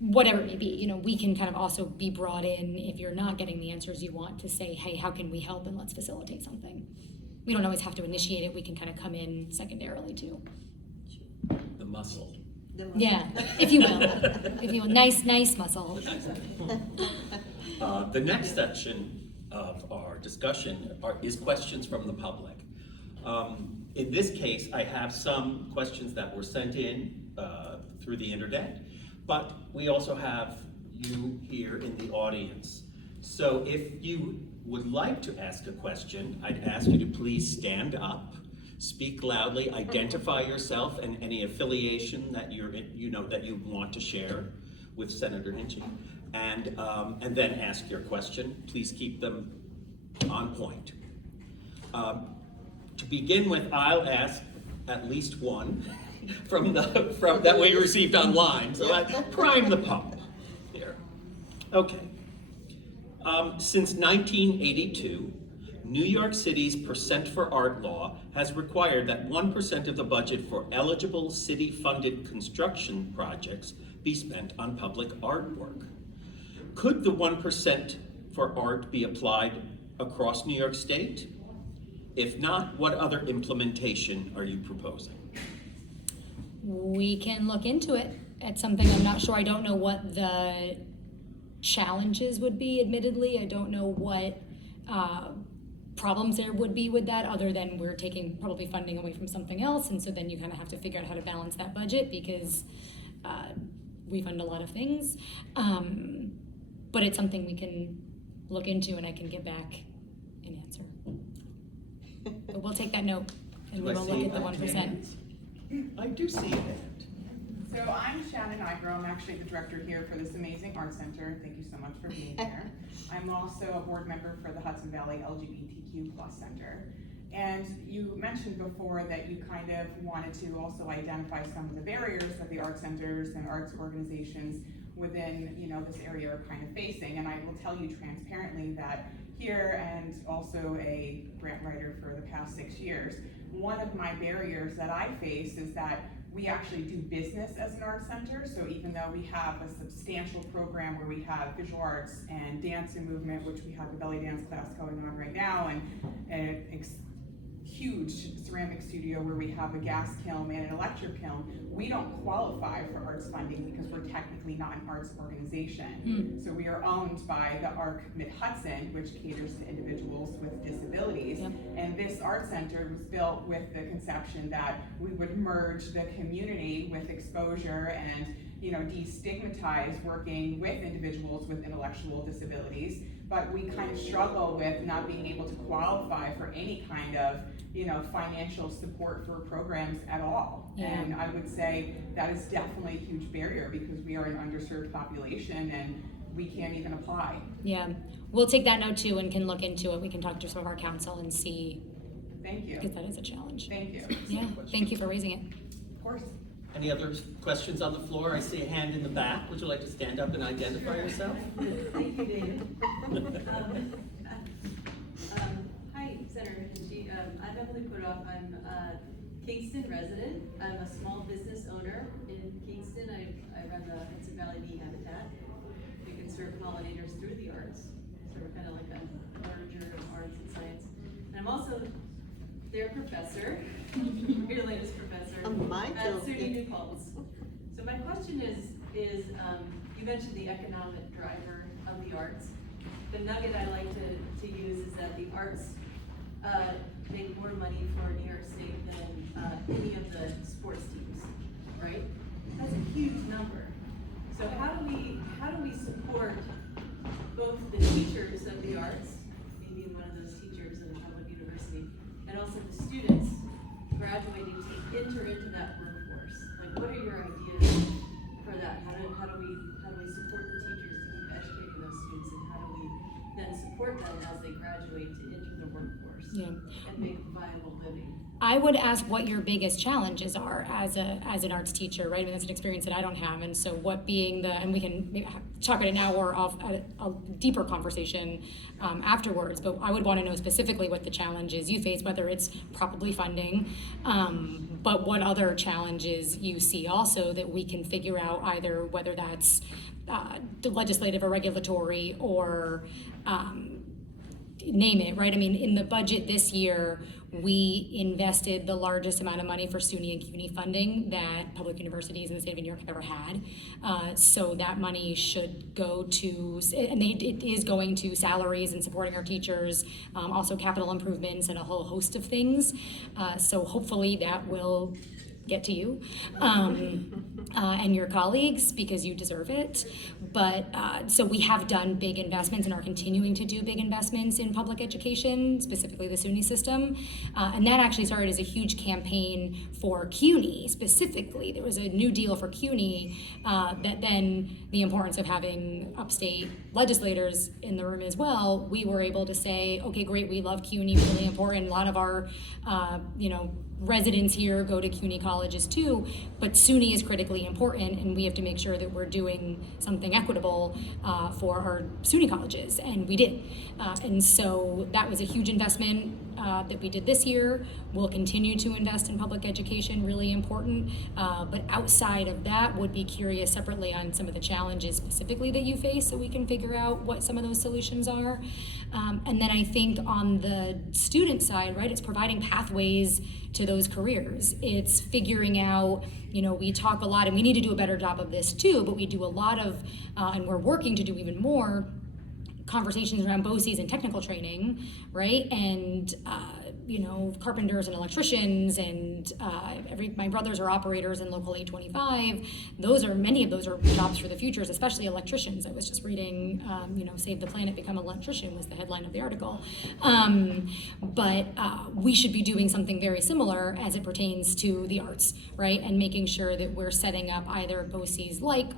whatever it may be, we can kind of also be brought in if you're not getting the answers you want, to say, hey, how can we help, and let's facilitate something. We don't always have to initiate it, we can kind of come in secondarily too. The muscle. Yeah, if you will, nice muscle. The next section of our discussion is questions from the public. In this case, I have some questions that were sent in through the internet, but we also have you here in the audience. So if you would like to ask a question, I'd ask you to please stand up, speak loudly, identify yourself and any affiliation that that you want to share with Senator Hinchey, and then ask your question. Please keep them on point. To begin with, I'll ask at least one. from that we received online. So I prime the pump here. Okay. Since 1982, New York City's Percent for Art law has required that 1% of the budget for eligible city-funded construction projects be spent on public artwork. Could the 1% for art be applied across New York State? If not, what other implementation are you proposing? We can look into it. It's something I'm not sure. I don't know what the challenges would be, admittedly. I don't know what problems there would be with that, other than we're taking probably funding away from something else, and so then you kind of have to figure out how to balance that budget, because we fund a lot of things. But it's something we can look into, and I can get back an answer. But we'll take that note, and we will look at the 1%. I do see it. So I'm Shannon Igro. I'm actually the director here for this amazing art center. Thank you so much for being here. I'm also a board member for the Hudson Valley LGBTQ+ Center. And you mentioned before that you kind of wanted to also identify some of the barriers that the art centers and arts organizations within, this area are kind of facing. And I will tell you transparently that here, and also a grant writer for the past 6 years, one of my barriers that I face is that we actually do business as an art center. So even though we have a substantial program where we have visual arts and dance and movement, which we have a belly dance class going on right now, and huge ceramic studio where we have a gas kiln and an electric kiln, we don't qualify for arts funding because we're technically not an arts organization. So we are owned by the Arts Mid-Hudson, which caters to individuals with disabilities. Yep. And this art center was built with the conception that we would merge the community with exposure and destigmatize working with individuals with intellectual disabilities. But we kind of struggle with not being able to qualify for any kind of financial support for programs at all. Yeah. And I would say that is definitely a huge barrier because we are an underserved population and we can't even apply. Yeah, we'll take that note too and can look into it. We can talk to some of our council and see, Thank you. because that is a challenge. Thank you. Yeah, thank you for raising it. Of course. Any other questions on the floor? I see a hand in the back. Would you like to stand up and identify yourself? Thank you, David. Hi, Senator Hinchey. I'm Emily Putoff. I'm a Kingston resident. I'm a small business owner in Kingston. I run the Hudson Valley Bee Habitat. We can serve pollinators through the arts. So we're kind of like a merger of arts and science. And I'm also their professor, your latest professor, at SUNY New Paltz. So my question is you mentioned the economic driver of the arts. The nugget I like to use is that the arts make more money for New York State than any of the sports teams, right? That's a huge number. So how do we support both the teachers of the arts, maybe one of those teachers in a public university, and also the students graduating to enter into that workforce? Like, what are your ideas for that? How do we support the teachers to keep educating those students, and how do we then support them as they graduate to enter the workforce and make a viable living? I would ask what your biggest challenges are as an arts teacher, right? I mean, that's an experience that I don't have, and so what being and we can talk about it now or off at a deeper conversation afterwards, but I would want to know specifically what the challenges you face, whether it's probably funding, but what other challenges you see also that we can figure out, either whether that's legislative or regulatory or name it, right? I mean, in the budget this year, we invested the largest amount of money for SUNY and CUNY funding that public universities in the state of New York have ever had. So that money should go to, and it is going to salaries and supporting our teachers, also capital improvements and a whole host of things. So hopefully that will get to you and your colleagues, because you deserve it. But so we have done big investments and are continuing to do big investments in public education, specifically the SUNY system. And that actually started as a huge campaign for CUNY specifically. There was a new deal for CUNY that then the importance of having upstate legislators in the room as well, we were able to say, okay, great, we love CUNY, really important. A lot of our, residents here go to CUNY College colleges too, but SUNY is critically important, and we have to make sure that we're doing something equitable for our SUNY colleges, and we did. And so that was a huge investment that we did this year. We'll continue to invest in public education, really important. But outside of that, would be curious separately on some of the challenges specifically that you face, so we can figure out what some of those solutions are. And then I think on the student side, right, it's providing pathways to those careers. It's figuring out, we talk a lot, and we need to do a better job of this too, but we do a lot of, and we're working to do even more, conversations around BOCES and technical training, right? And carpenters and electricians and my brothers are operators in local 825. Many of those are jobs for the futures, especially electricians. I was just reading, Save the Planet, Become an Electrician was the headline of the article. But we should be doing something very similar as it pertains to the arts, right? And making sure that we're setting up either BOCES-like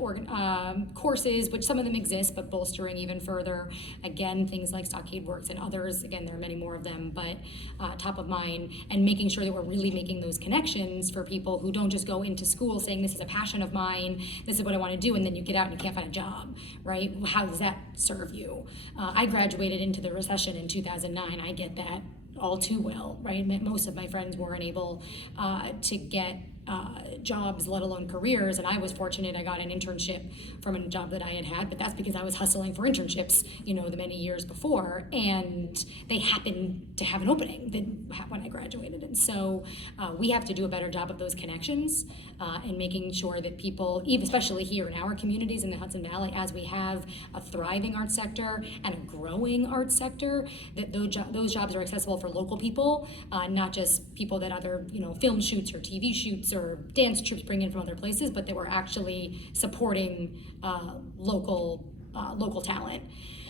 courses, which some of them exist, but bolstering even further. Again, things like Stockade Works and others. Again, there are many more of them, but top of mind, and making sure that we're really making those connections for people who don't just go into school saying, this is a passion of mine, this is what I want to do, and then you get out and you can't find a job, right? How does that serve you? I graduated into the recession in 2009. I get that all too well, right? Most of my friends weren't able to get jobs, let alone careers, and I was fortunate I got an internship from a job that I had, but that's because I was hustling for internships, the many years before, and they happened to have an opening when I graduated. And so we have to do a better job of those connections and making sure that people, especially here in our communities in the Hudson Valley, as we have a thriving arts sector and a growing arts sector, that those jobs are accessible for local people, not just people that other film shoots or TV shoots or dance troops bring in from other places, but that we're actually supporting local talent.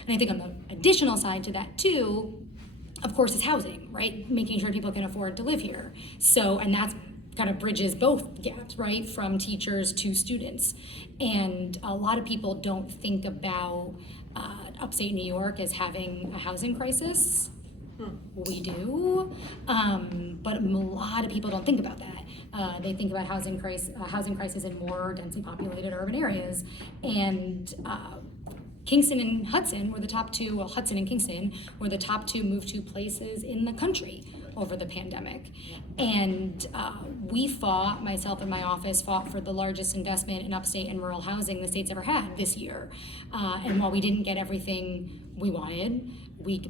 And I think on the additional side to that too, of course, is housing, right? Making sure people can afford to live here. So, and that's kind of bridges both gaps, right? From teachers to students. And a lot of people don't think about upstate New York as having a housing crisis. We do, but a lot of people don't think about that. They think about housing crisis in more densely populated urban areas, and Kingston and Hudson were the top two. Well, Hudson and Kingston were the top two move to places in the country over the pandemic, and myself and my office fought for the largest investment in upstate and rural housing the state's ever had this year. And while we didn't get everything we wanted,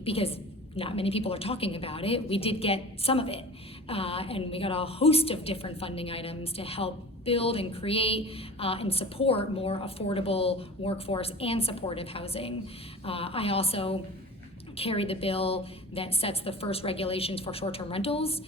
because not many people are talking about it, we did get some of it. And we got a host of different funding items to help build and create and support more affordable workforce and supportive housing. I also carry the bill that sets the first regulations for short-term rentals,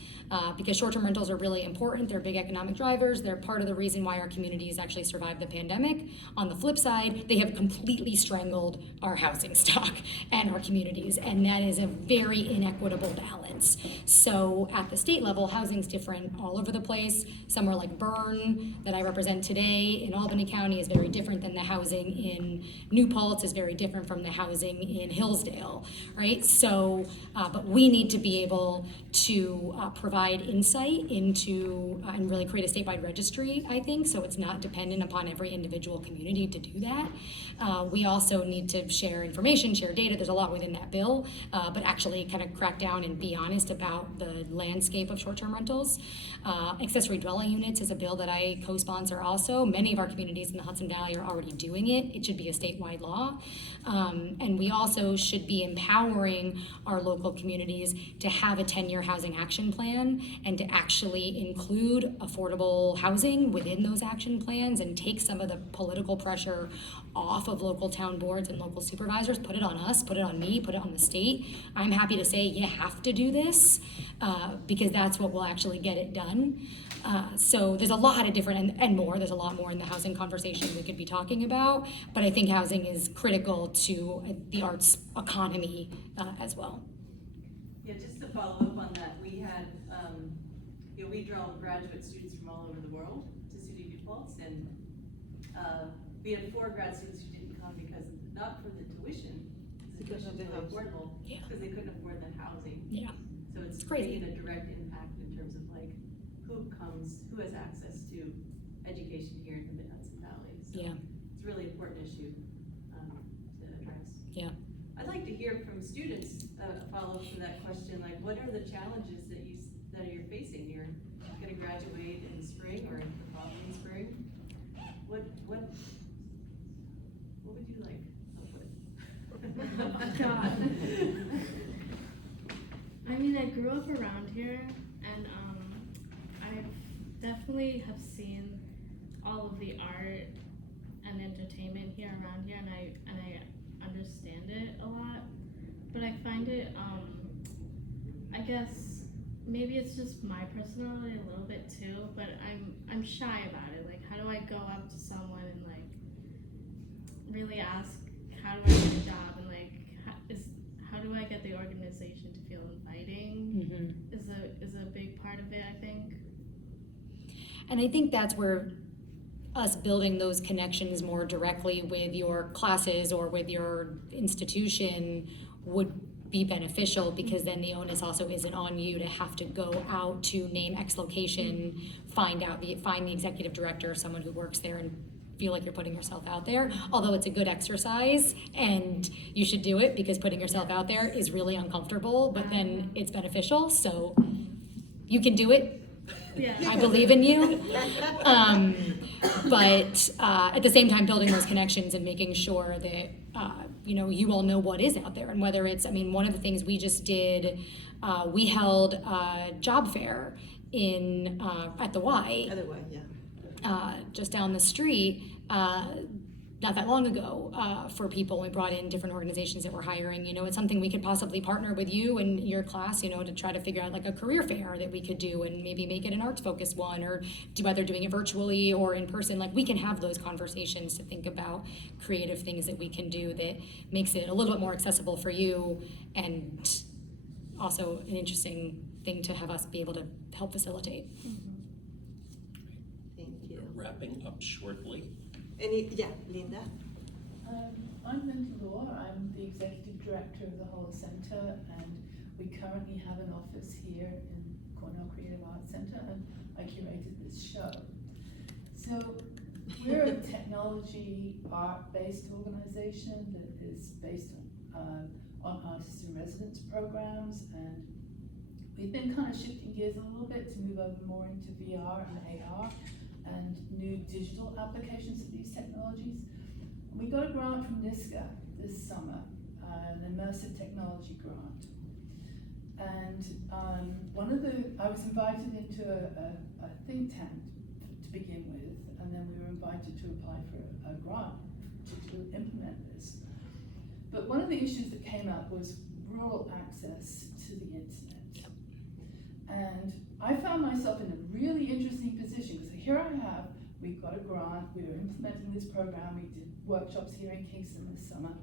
because short-term rentals are really important. They're big economic drivers. They're part of the reason why our communities actually survived the pandemic. On the flip side, they have completely strangled our housing stock and our communities, and that is a very inequitable balance. So at the state level, housing's different all over the place. Somewhere like Bern, that I represent today in Albany County, is very different than the housing in New Paltz, is very different from the housing in Hillsdale, right? So, but we need to be able to provide insight into and really create a statewide registry, I think, so it's not dependent upon every individual community to do that. We also need to share information, share data. There's a lot within that bill, but actually kind of crack down and be honest about the landscape of short-term rentals. Accessory dwelling units is a bill that I co-sponsor also. Many of our communities in the Hudson Valley are already doing it. It should be a statewide law. And we also should be empowering our local communities to have a 10-year housing action plan and to actually include affordable housing within those action plans and take some of the political pressure off of local town boards and local supervisors. Put it on us, put it on me, put it on the state. I'm happy to say you have to do this because that's what will actually get it done. So there's a lot of different, and more, there's a lot more in the housing conversation we could be talking about, but I think housing is critical to the arts economy as well. Yeah, just to follow up on that, we had, we draw graduate students from all over the world to SUNY New Paltz, and we had 4 grad students who didn't come not for the tuition, because it was really affordable, because they couldn't afford the housing. Yeah. So it's crazy. creating a direct impact in terms of like who has access to education here in the Mid-Hudson Valley. So Yeah. it's a really important issue to address. Yeah. I'd like to hear from students, follow up to that question, like what are the challenges that you're facing? You're gonna graduate in spring or the following spring. What would you like help with? Oh, God. I mean, I grew up around here, and I definitely have seen all of the art and entertainment here around here, and I understand it a lot. But I find it, I guess maybe it's just my personality a little bit too. But I'm shy about it. Like, how do I go up to someone and like really ask, how do I get a job, and like how do I get the organization to feel inviting? Is a big part of it, I think. And I think that's where us building those connections more directly with your classes or with your institution would be beneficial, because then the onus also isn't on you to have to go out to name X location, find the executive director or someone who works there and feel like you're putting yourself out there. Although it's a good exercise and you should do it, because putting yourself out there is really uncomfortable, but then it's beneficial. So you can do it. Yeah. I believe in you. But at the same time, building those connections and making sure that you all know what is out there, and whether it's, one of the things we just did, we held a job fair at the Y. Otherwise, yeah. Just down the street, not that long ago, for people. We brought in different organizations that were hiring. It's something we could possibly partner with you and your class, to try to figure out like a career fair that we could do, and maybe make it an arts focused one, or whether doing it virtually or in person. Like, we can have those conversations to think about creative things that we can do that makes it a little bit more accessible for you, and also an interesting thing to have us be able to help facilitate. Thank you. Wrapping up shortly. Linda? I'm Linda Law. I'm the Executive Director of the Whole Centre, and we currently have an office here in Cornell Creative Arts Centre, and I curated this show. So we're a technology art-based organization that is based on artists in residence programs, and we've been kind of shifting gears a little bit to move over more into VR and AR and new digital applications of these technologies. And we got a grant from NISCA this summer, an immersive technology grant. And I was invited into a think tank to begin with, and then we were invited to apply for a grant to implement this. But one of the issues that came up was rural access to the internet. And I found myself in a really interesting position, because here we've got a grant, we were implementing this program, we did workshops here in Kingston this summer.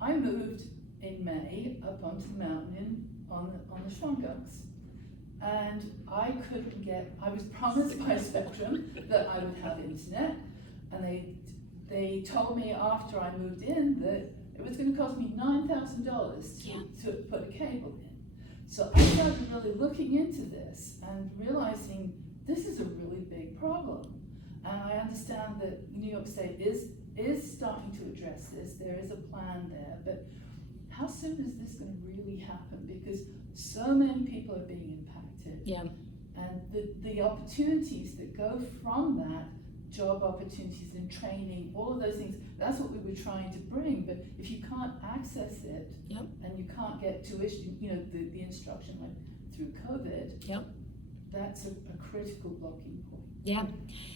I moved in May up onto the mountain on the Schwangungs. And I was promised by Spectrum that I would have internet, and they told me after I moved in that it was going to cost me $9,000 to put a cable in. So I started really looking into this and realizing this is a really big problem. And I understand that New York State is starting to address this. There is a plan there, but how soon is this going to really happen? Because so many people are being impacted. Yeah. And the opportunities that go from that, job opportunities and training, all of those things, that's what we were trying to bring. But if you can't access it, and you can't get tuition, the instruction like through COVID, that's a critical blocking point. Yeah.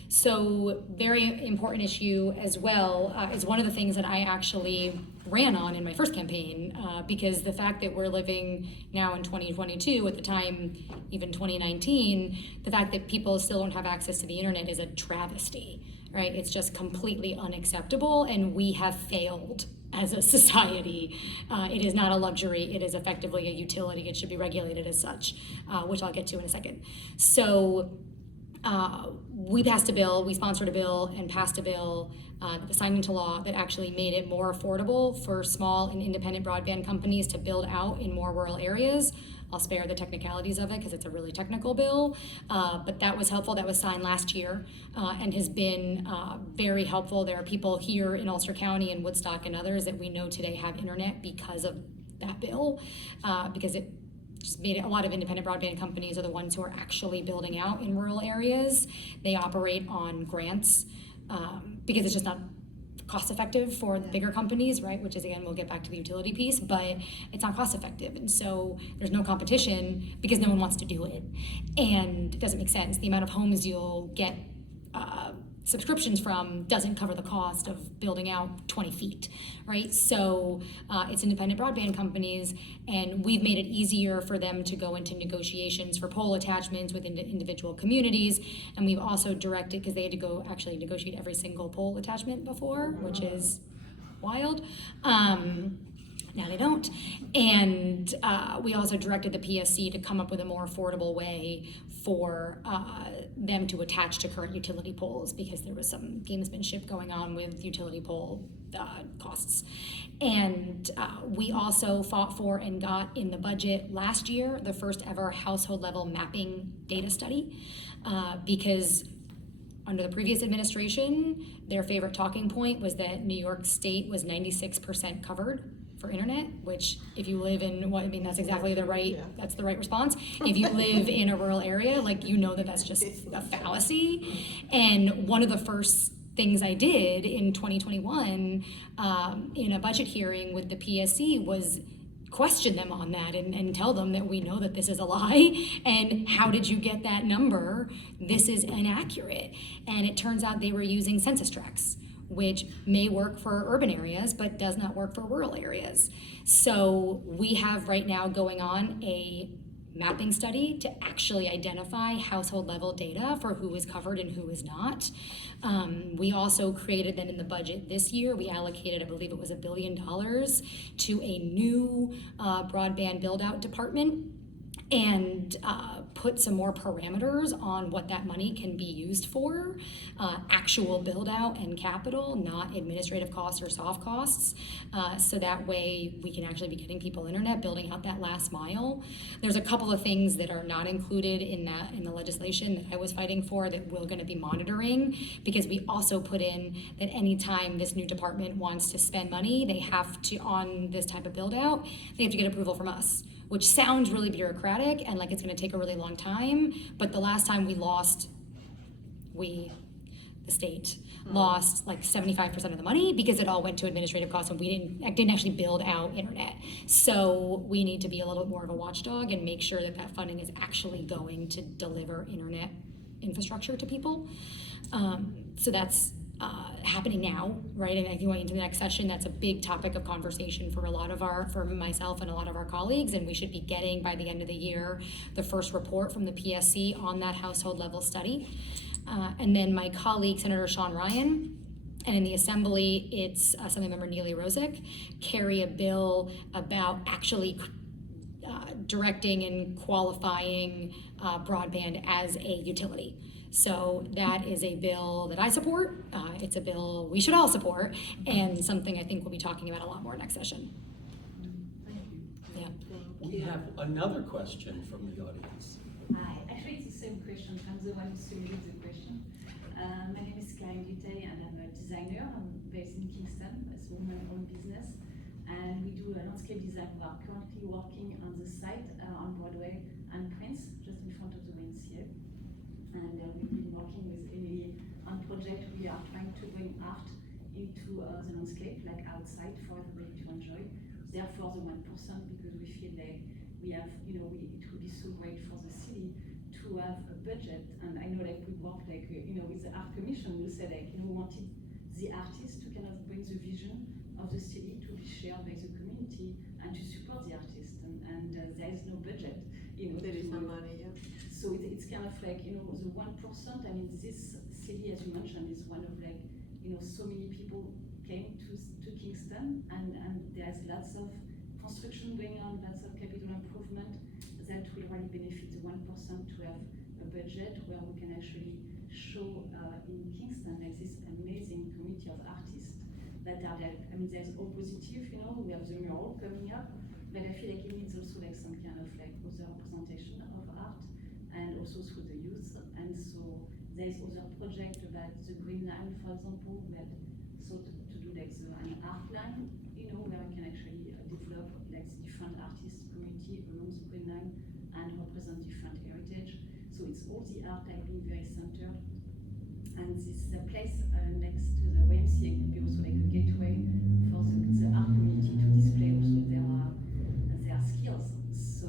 So very important issue as well is one of the things that I actually ran on in my first campaign, because the fact that we're living now in 2022, at the time even 2019, the fact that people still don't have access to the internet is a travesty, right? It's just completely unacceptable, and we have failed as a society. It is not a luxury, it is effectively a utility. It should be regulated as such, which I'll get to in a second. So we passed a bill, we sponsored a bill and passed a bill that was signed into law that actually made it more affordable for small and independent broadband companies to build out in more rural areas. I'll spare the technicalities of it because it's a really technical bill, but that was helpful. That was signed last year and has been very helpful. There are people here in Ulster County and Woodstock and others that we know today have internet because of that bill, because it just made it, a lot of independent broadband companies are the ones who are actually building out in rural areas. They operate on grants because it's just not cost effective for the bigger companies, right? Which is, again, we'll get back to the utility piece, but it's not cost effective. And so there's no competition because no one wants to do it. And it doesn't make sense. The amount of homes you'll get subscriptions from doesn't cover the cost of building out 20 feet, right? So it's independent broadband companies, and we've made it easier for them to go into negotiations for pole attachments within individual communities. And we've also directed, because they had to go actually negotiate every single pole attachment before, which is wild. Now they don't. And we also directed the PSC to come up with a more affordable way for them to attach to current utility poles, because there was some gamesmanship going on with utility pole costs. And we also fought for and got in the budget last year the first ever household level mapping data study, because under the previous administration, their favorite talking point was that New York State was 96% covered for internet, which if you live in, well, I mean, that's exactly the right, that's the right response. If you live in a rural area, like, you know that that's just a fallacy. And one of the first things I did in 2021 in a budget hearing with the PSC was question them on that and tell them that we know that this is a lie, and how did you get that number? This is inaccurate. And it turns out they were using census tracts, which may work for urban areas but does not work for rural areas. So we have right now going on a mapping study to actually identify household level data for who is covered and who is not. We also created then in the budget this year, we allocated, I believe it was $1 billion to a new broadband build out department, and put some more parameters on what that money can be used for, actual build out and capital, not administrative costs or soft costs. So that way we can actually be getting people internet, building out that last mile. There's a couple of things that are not included in the legislation that I was fighting for that we're gonna be monitoring, because we also put in that anytime this new department wants to spend money, they have to, on this type of build out, they have to get approval from us, which sounds really bureaucratic and like it's gonna take a really long time, but the last time we lost, the state, lost like 75% of the money because it all went to administrative costs and we didn't actually build out internet. So we need to be a little bit more of a watchdog and make sure that that funding is actually going to deliver internet infrastructure to people. So that's happening now, right? And I think going into the next session, that's a big topic of conversation for for myself and a lot of our colleagues, and we should be getting by the end of the year the first report from the PSC on that household level study. And then my colleague, Senator Sean Ryan, and in the Assembly, it's Assemblymember Neely Rosick, carry a bill about actually directing and qualifying broadband as a utility. So that is a bill that I support. It's a bill we should all support, and something I think we'll be talking about a lot more next session. Yeah. We have another question from the audience. Hi, actually it's the same question. I'm the one who submitted the question. My name is Claire Hinchey and I'm a designer. I'm based in Kingston, a woman-owned business. And we do a landscape design. We are currently working on the site on Broadway and Prince, just in front of the wings here. And we've been working with Emily on project. We are trying to bring art into the landscape, like outside for everybody to enjoy. Therefore the 1%, because we feel like we have, it would be so great for the city to have a budget. And I know like we work like, with the art commission, we said like, we wanted the artists to kind of bring the vision of the city to be shared by the community and to support the artists. And there is no budget, There is no money, yeah. So it's kind of like, the 1%, I mean, this city, as you mentioned, is one of like, so many people came to Kingston and there's lots of construction going on, lots of capital improvement that will really benefit the 1% to have a a budget where we can actually show in Kingston like this amazing community of artists that are there. I mean, there's all positive, you know, we have the mural coming up, but I feel like it needs also like some kind of like other representation of art, and also through the youth. And so there's other project about the Green Line, for example, that so to do like an art line, you know, where we can actually develop like the different artist community along the Green Line and represent different heritage. So it's all the art like being very centered. And this place next to the YMCA could be also like a gateway for the art community to display also their skills. So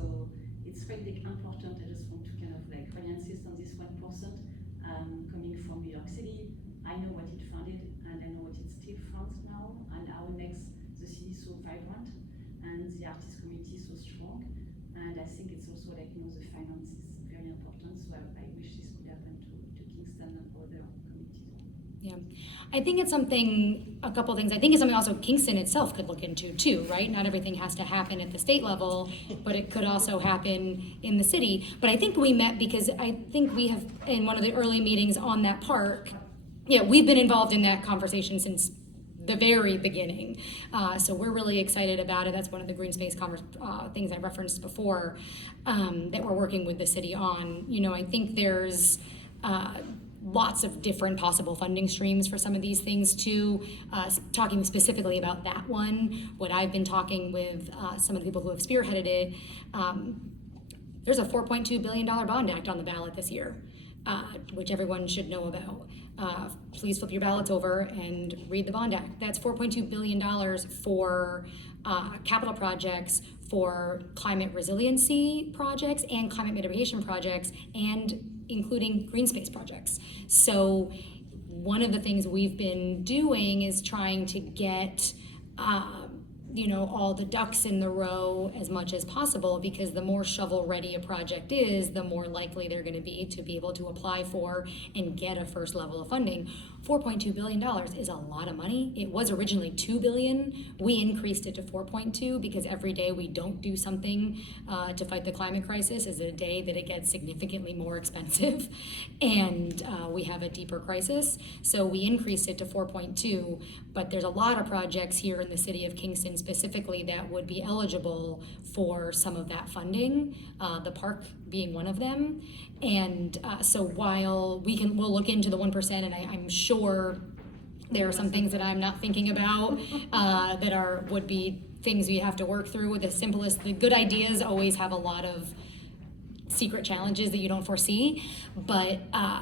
it's really important. I just want to kind of like insist on this 1%. Coming from New York City, I know what it funded and I know what it still funds now, and how it makes the city so vibrant and the artist community so strong. And I think it's also like, you know, the finance is very important. So I wish this could happen to Kingston and other communities. Yeah, I think it's something, a couple things. I think it's something also Kingston itself could look into too, right? Not everything has to happen at the state level, but it could also happen in the city. But I think we met because I think we have, in one of the early meetings on that park, yeah, we've been involved in that conversation since the very beginning. So we're really excited about it. That's one of the green space things I referenced before that we're working with the city on. You know, I think there's lots of different possible funding streams for some of these things too. Talking specifically about that one, what I've been talking with some of the people who have spearheaded it, there's a $4.2 billion bond act on the ballot this year, which everyone should know about. Please flip your ballots over and read the bond act. That's $4.2 billion for capital projects, for climate resiliency projects and climate mitigation projects, and including green space projects. So one of the things we've been doing is trying to get you know, all the ducks in the row as much as possible, because the more shovel ready a project is, the more likely they're going to be able to apply for and get a first level of funding. $4.2 billion is a lot of money. It was originally $2 billion. We increased it to 4.2 because every day we don't do something to fight the climate crisis is a day that it gets significantly more expensive and we have a deeper crisis. So we increased it to 4.2, but there's a lot of projects here in the city of Kingston specifically that would be eligible for some of that funding, the park being one of them. And so while we'll look into the 1%, and I'm sure there are some things that I'm not thinking about that would be things we have to work through. The good ideas always have a lot of secret challenges that you don't foresee, but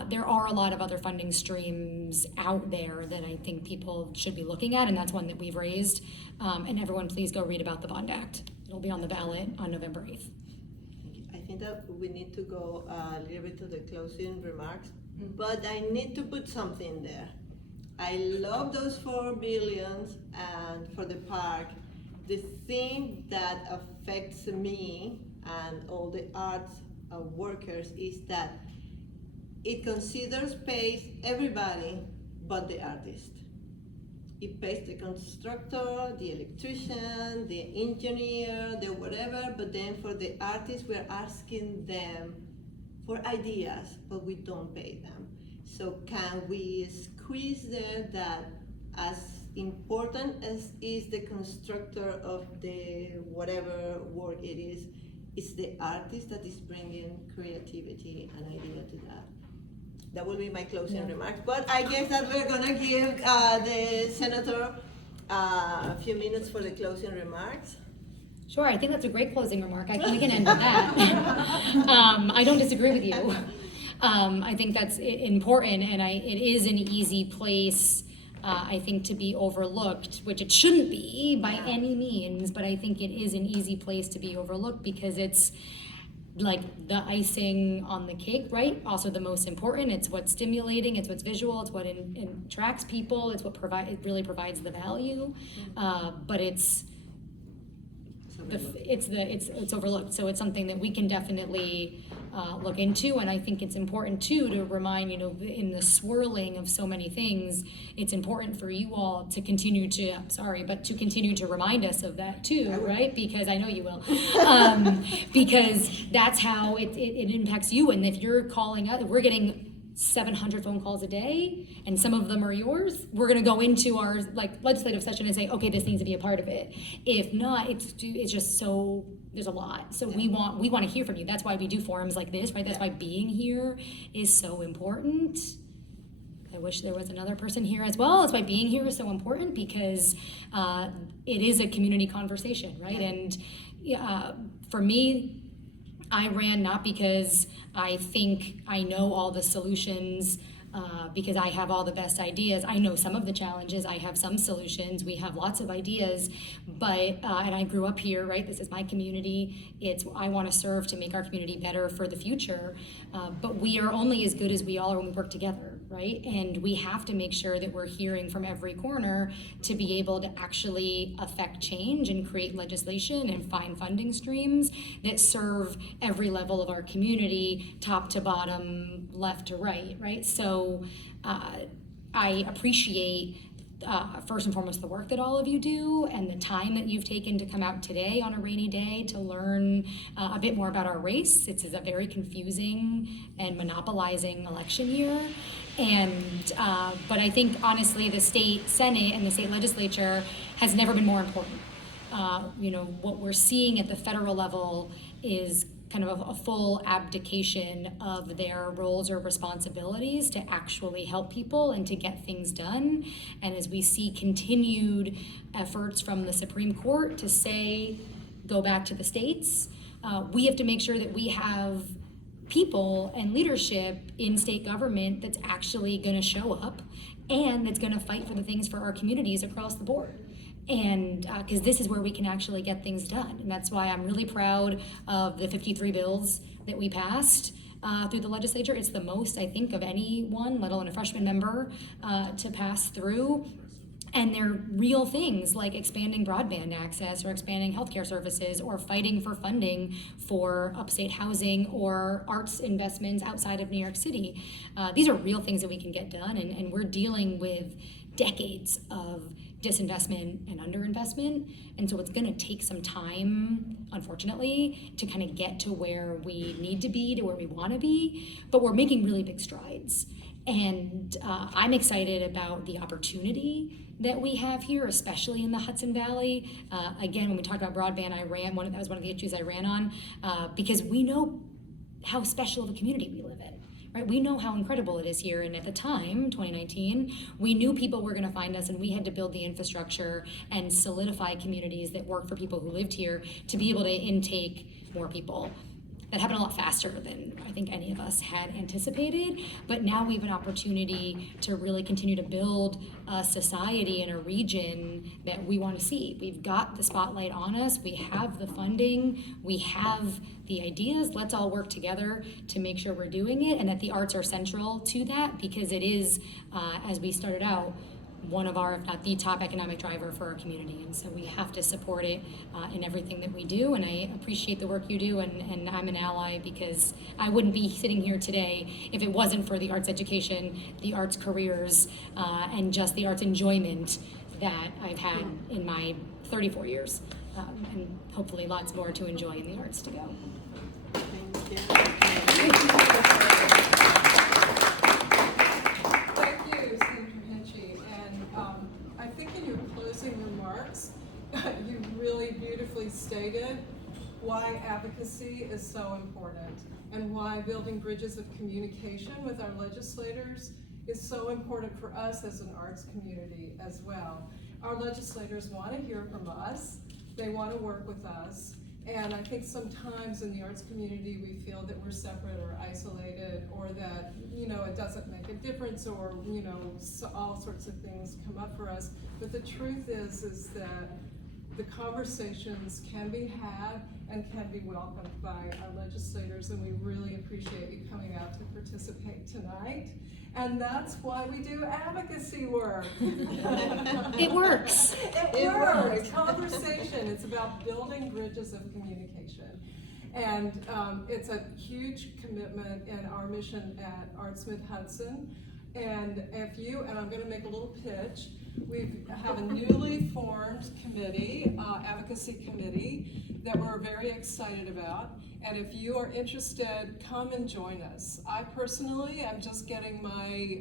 there are a lot of other funding streams out there that I think people should be looking at, and that's one that we've raised. And everyone, please go read about the Bond Act. It'll be on the ballot on November 8th. I think that we need to go a little bit to the closing remarks, but I need to put something there. I love those $4 billion and for the park. The thing that affects me and all the arts workers is that it considers pays everybody but the artist. It pays the constructor, the electrician, the engineer, the whatever, but then for the artists we're asking them for ideas, but we don't pay them. So can we squeeze there that as important as is the constructor of the whatever work it is, it's the artist that is bringing creativity and idea to that. That will be my closing remarks, but I guess that we're gonna give the senator a few minutes for the closing remarks. Sure, I think that's a great closing remark. We can end on that. I don't disagree with you. I think that's important, and it is an easy place, I think, to be overlooked, which it shouldn't be by any means, but I think it is an easy place to be overlooked because it's like the icing on the cake, right? Also the most important. It's what's stimulating, it's what's visual, it's what attracts people, it's what it really provides the value, but it's it's overlooked. So it's something that we can definitely look into, and I think it's important too to remind, in the swirling of so many things, it's important for you all to continue to remind us of that too, right? Because I know you will, because that's how it impacts you. And if you're calling us, we're getting 700 phone calls a day, and some of them are yours, we're going to go into our legislative session and say, okay, this needs to be a part of it. If not, it's just so, there's a lot. So we want to hear from you. That's why we do forums like this, right? That's why being here is so important. I wish there was another person here as well. That's why being here is so important, because it is a community conversation, right? And for me, I ran not because I think I know all the solutions, because I have all the best ideas. I know some of the challenges. I have some solutions. We have lots of ideas, but and I grew up here, right? This is my community. I want to serve to make our community better for the future. But we are only as good as we all are when we work together, right? And we have to make sure that we're hearing from every corner to be able to actually affect change and create legislation and find funding streams that serve every level of our community, top to bottom, left to right, right? So I appreciate first and foremost the work that all of you do and the time that you've taken to come out today on a rainy day to learn a bit more about our race. It's a very confusing and monopolizing election year. And but I think honestly the state Senate and the state legislature has never been more important. What we're seeing at the federal level is kind of a full abdication of their roles or responsibilities to actually help people and to get things done. And as we see continued efforts from the Supreme Court to say, go back to the states, we have to make sure that we have people and leadership in state government that's actually gonna show up and that's gonna fight for the things for our communities across the board. And because this is where we can actually get things done. And that's why I'm really proud of the 53 bills that we passed through the legislature. It's the most, I think, of anyone, let alone a freshman member, to pass through. And they're real things like expanding broadband access or expanding healthcare services or fighting for funding for upstate housing or arts investments outside of New York City. These are real things that we can get done, and we're dealing with decades of disinvestment and underinvestment, and so it's going to take some time, unfortunately, to kind of get to where we need to be, to where we want to be, but we're making really big strides. And I'm excited about the opportunity that we have here, especially in the Hudson Valley. Again, when we talked about broadband, that was one of the issues I ran on, because we know how special of a community we live in. Right? We know how incredible it is here, and at the time, 2019, we knew people were going to find us, and we had to build the infrastructure and solidify communities that work for people who lived here to be able to intake more people. That happened a lot faster than I think any of us had anticipated, but now we have an opportunity to really continue to build a society and a region that we want to see. We've got the spotlight on us, we have the funding, we have the ideas. Let's all work together to make sure we're doing it, and that the arts are central to that, because it is, as we started out, one of our, if not the top economic driver for our community. And so we have to support it in everything that we do. And I appreciate the work you do, and I'm an ally, because I wouldn't be sitting here today if it wasn't for the arts education, the arts careers, and just the arts enjoyment that I've had in my 34 years. And hopefully lots more to enjoy in the arts to go. Thank you. Thank you, Senator Hinchey. And I think in your closing remarks, you really beautifully stated why advocacy is so important and why building bridges of communication with our legislators is so important for us as an arts community as well. Our legislators want to hear from us. They want to work with us. And I think sometimes in the arts community we feel that we're separate or isolated, or that, it doesn't make a difference, or, all sorts of things come up for us. But the truth is that the conversations can be had and can be welcomed by our legislators, and we really appreciate you coming out to participate tonight. And that's why we do advocacy work. It works. It works. Conversation. It's about building bridges of communication. And it's a huge commitment in our mission at Arts Mid-Hudson. And I'm going to make a little pitch, we have a newly formed committee, advocacy committee, that we're very excited about. And if you are interested, come and join us. I personally am just getting my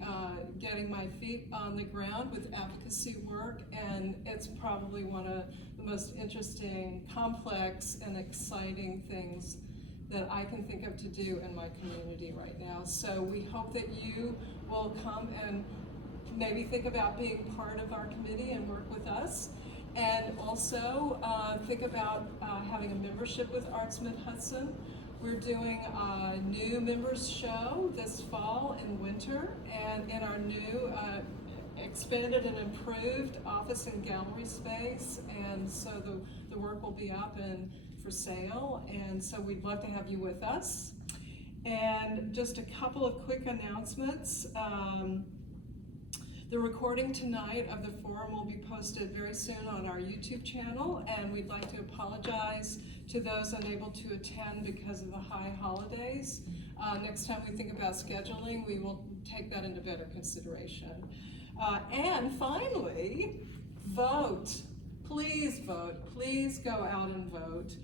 feet on the ground with advocacy work, and it's probably one of the most interesting, complex, and exciting things that I can think of to do in my community right now. So we hope that you will come and maybe think about being part of our committee and work with us. And also think about having a membership with Arts Mid-Hudson. We're doing a new members show this fall and winter, and in our new expanded and improved office and gallery space. And so the work will be up and for sale, and so we'd love to have you with us. And just a couple of quick announcements. The recording tonight of the forum will be posted very soon on our YouTube channel, and we'd like to apologize to those unable to attend because of the high holidays. Next time we think about scheduling, we will take that into better consideration. And finally, vote. Please vote. Please go out and vote.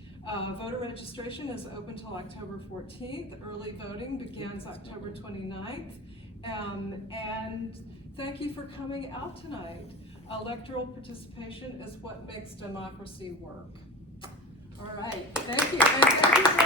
Voter registration is open till October 14th. Early voting begins October 29th. And thank you for coming out tonight. Electoral participation is what makes democracy work. All right, thank you. And thank you for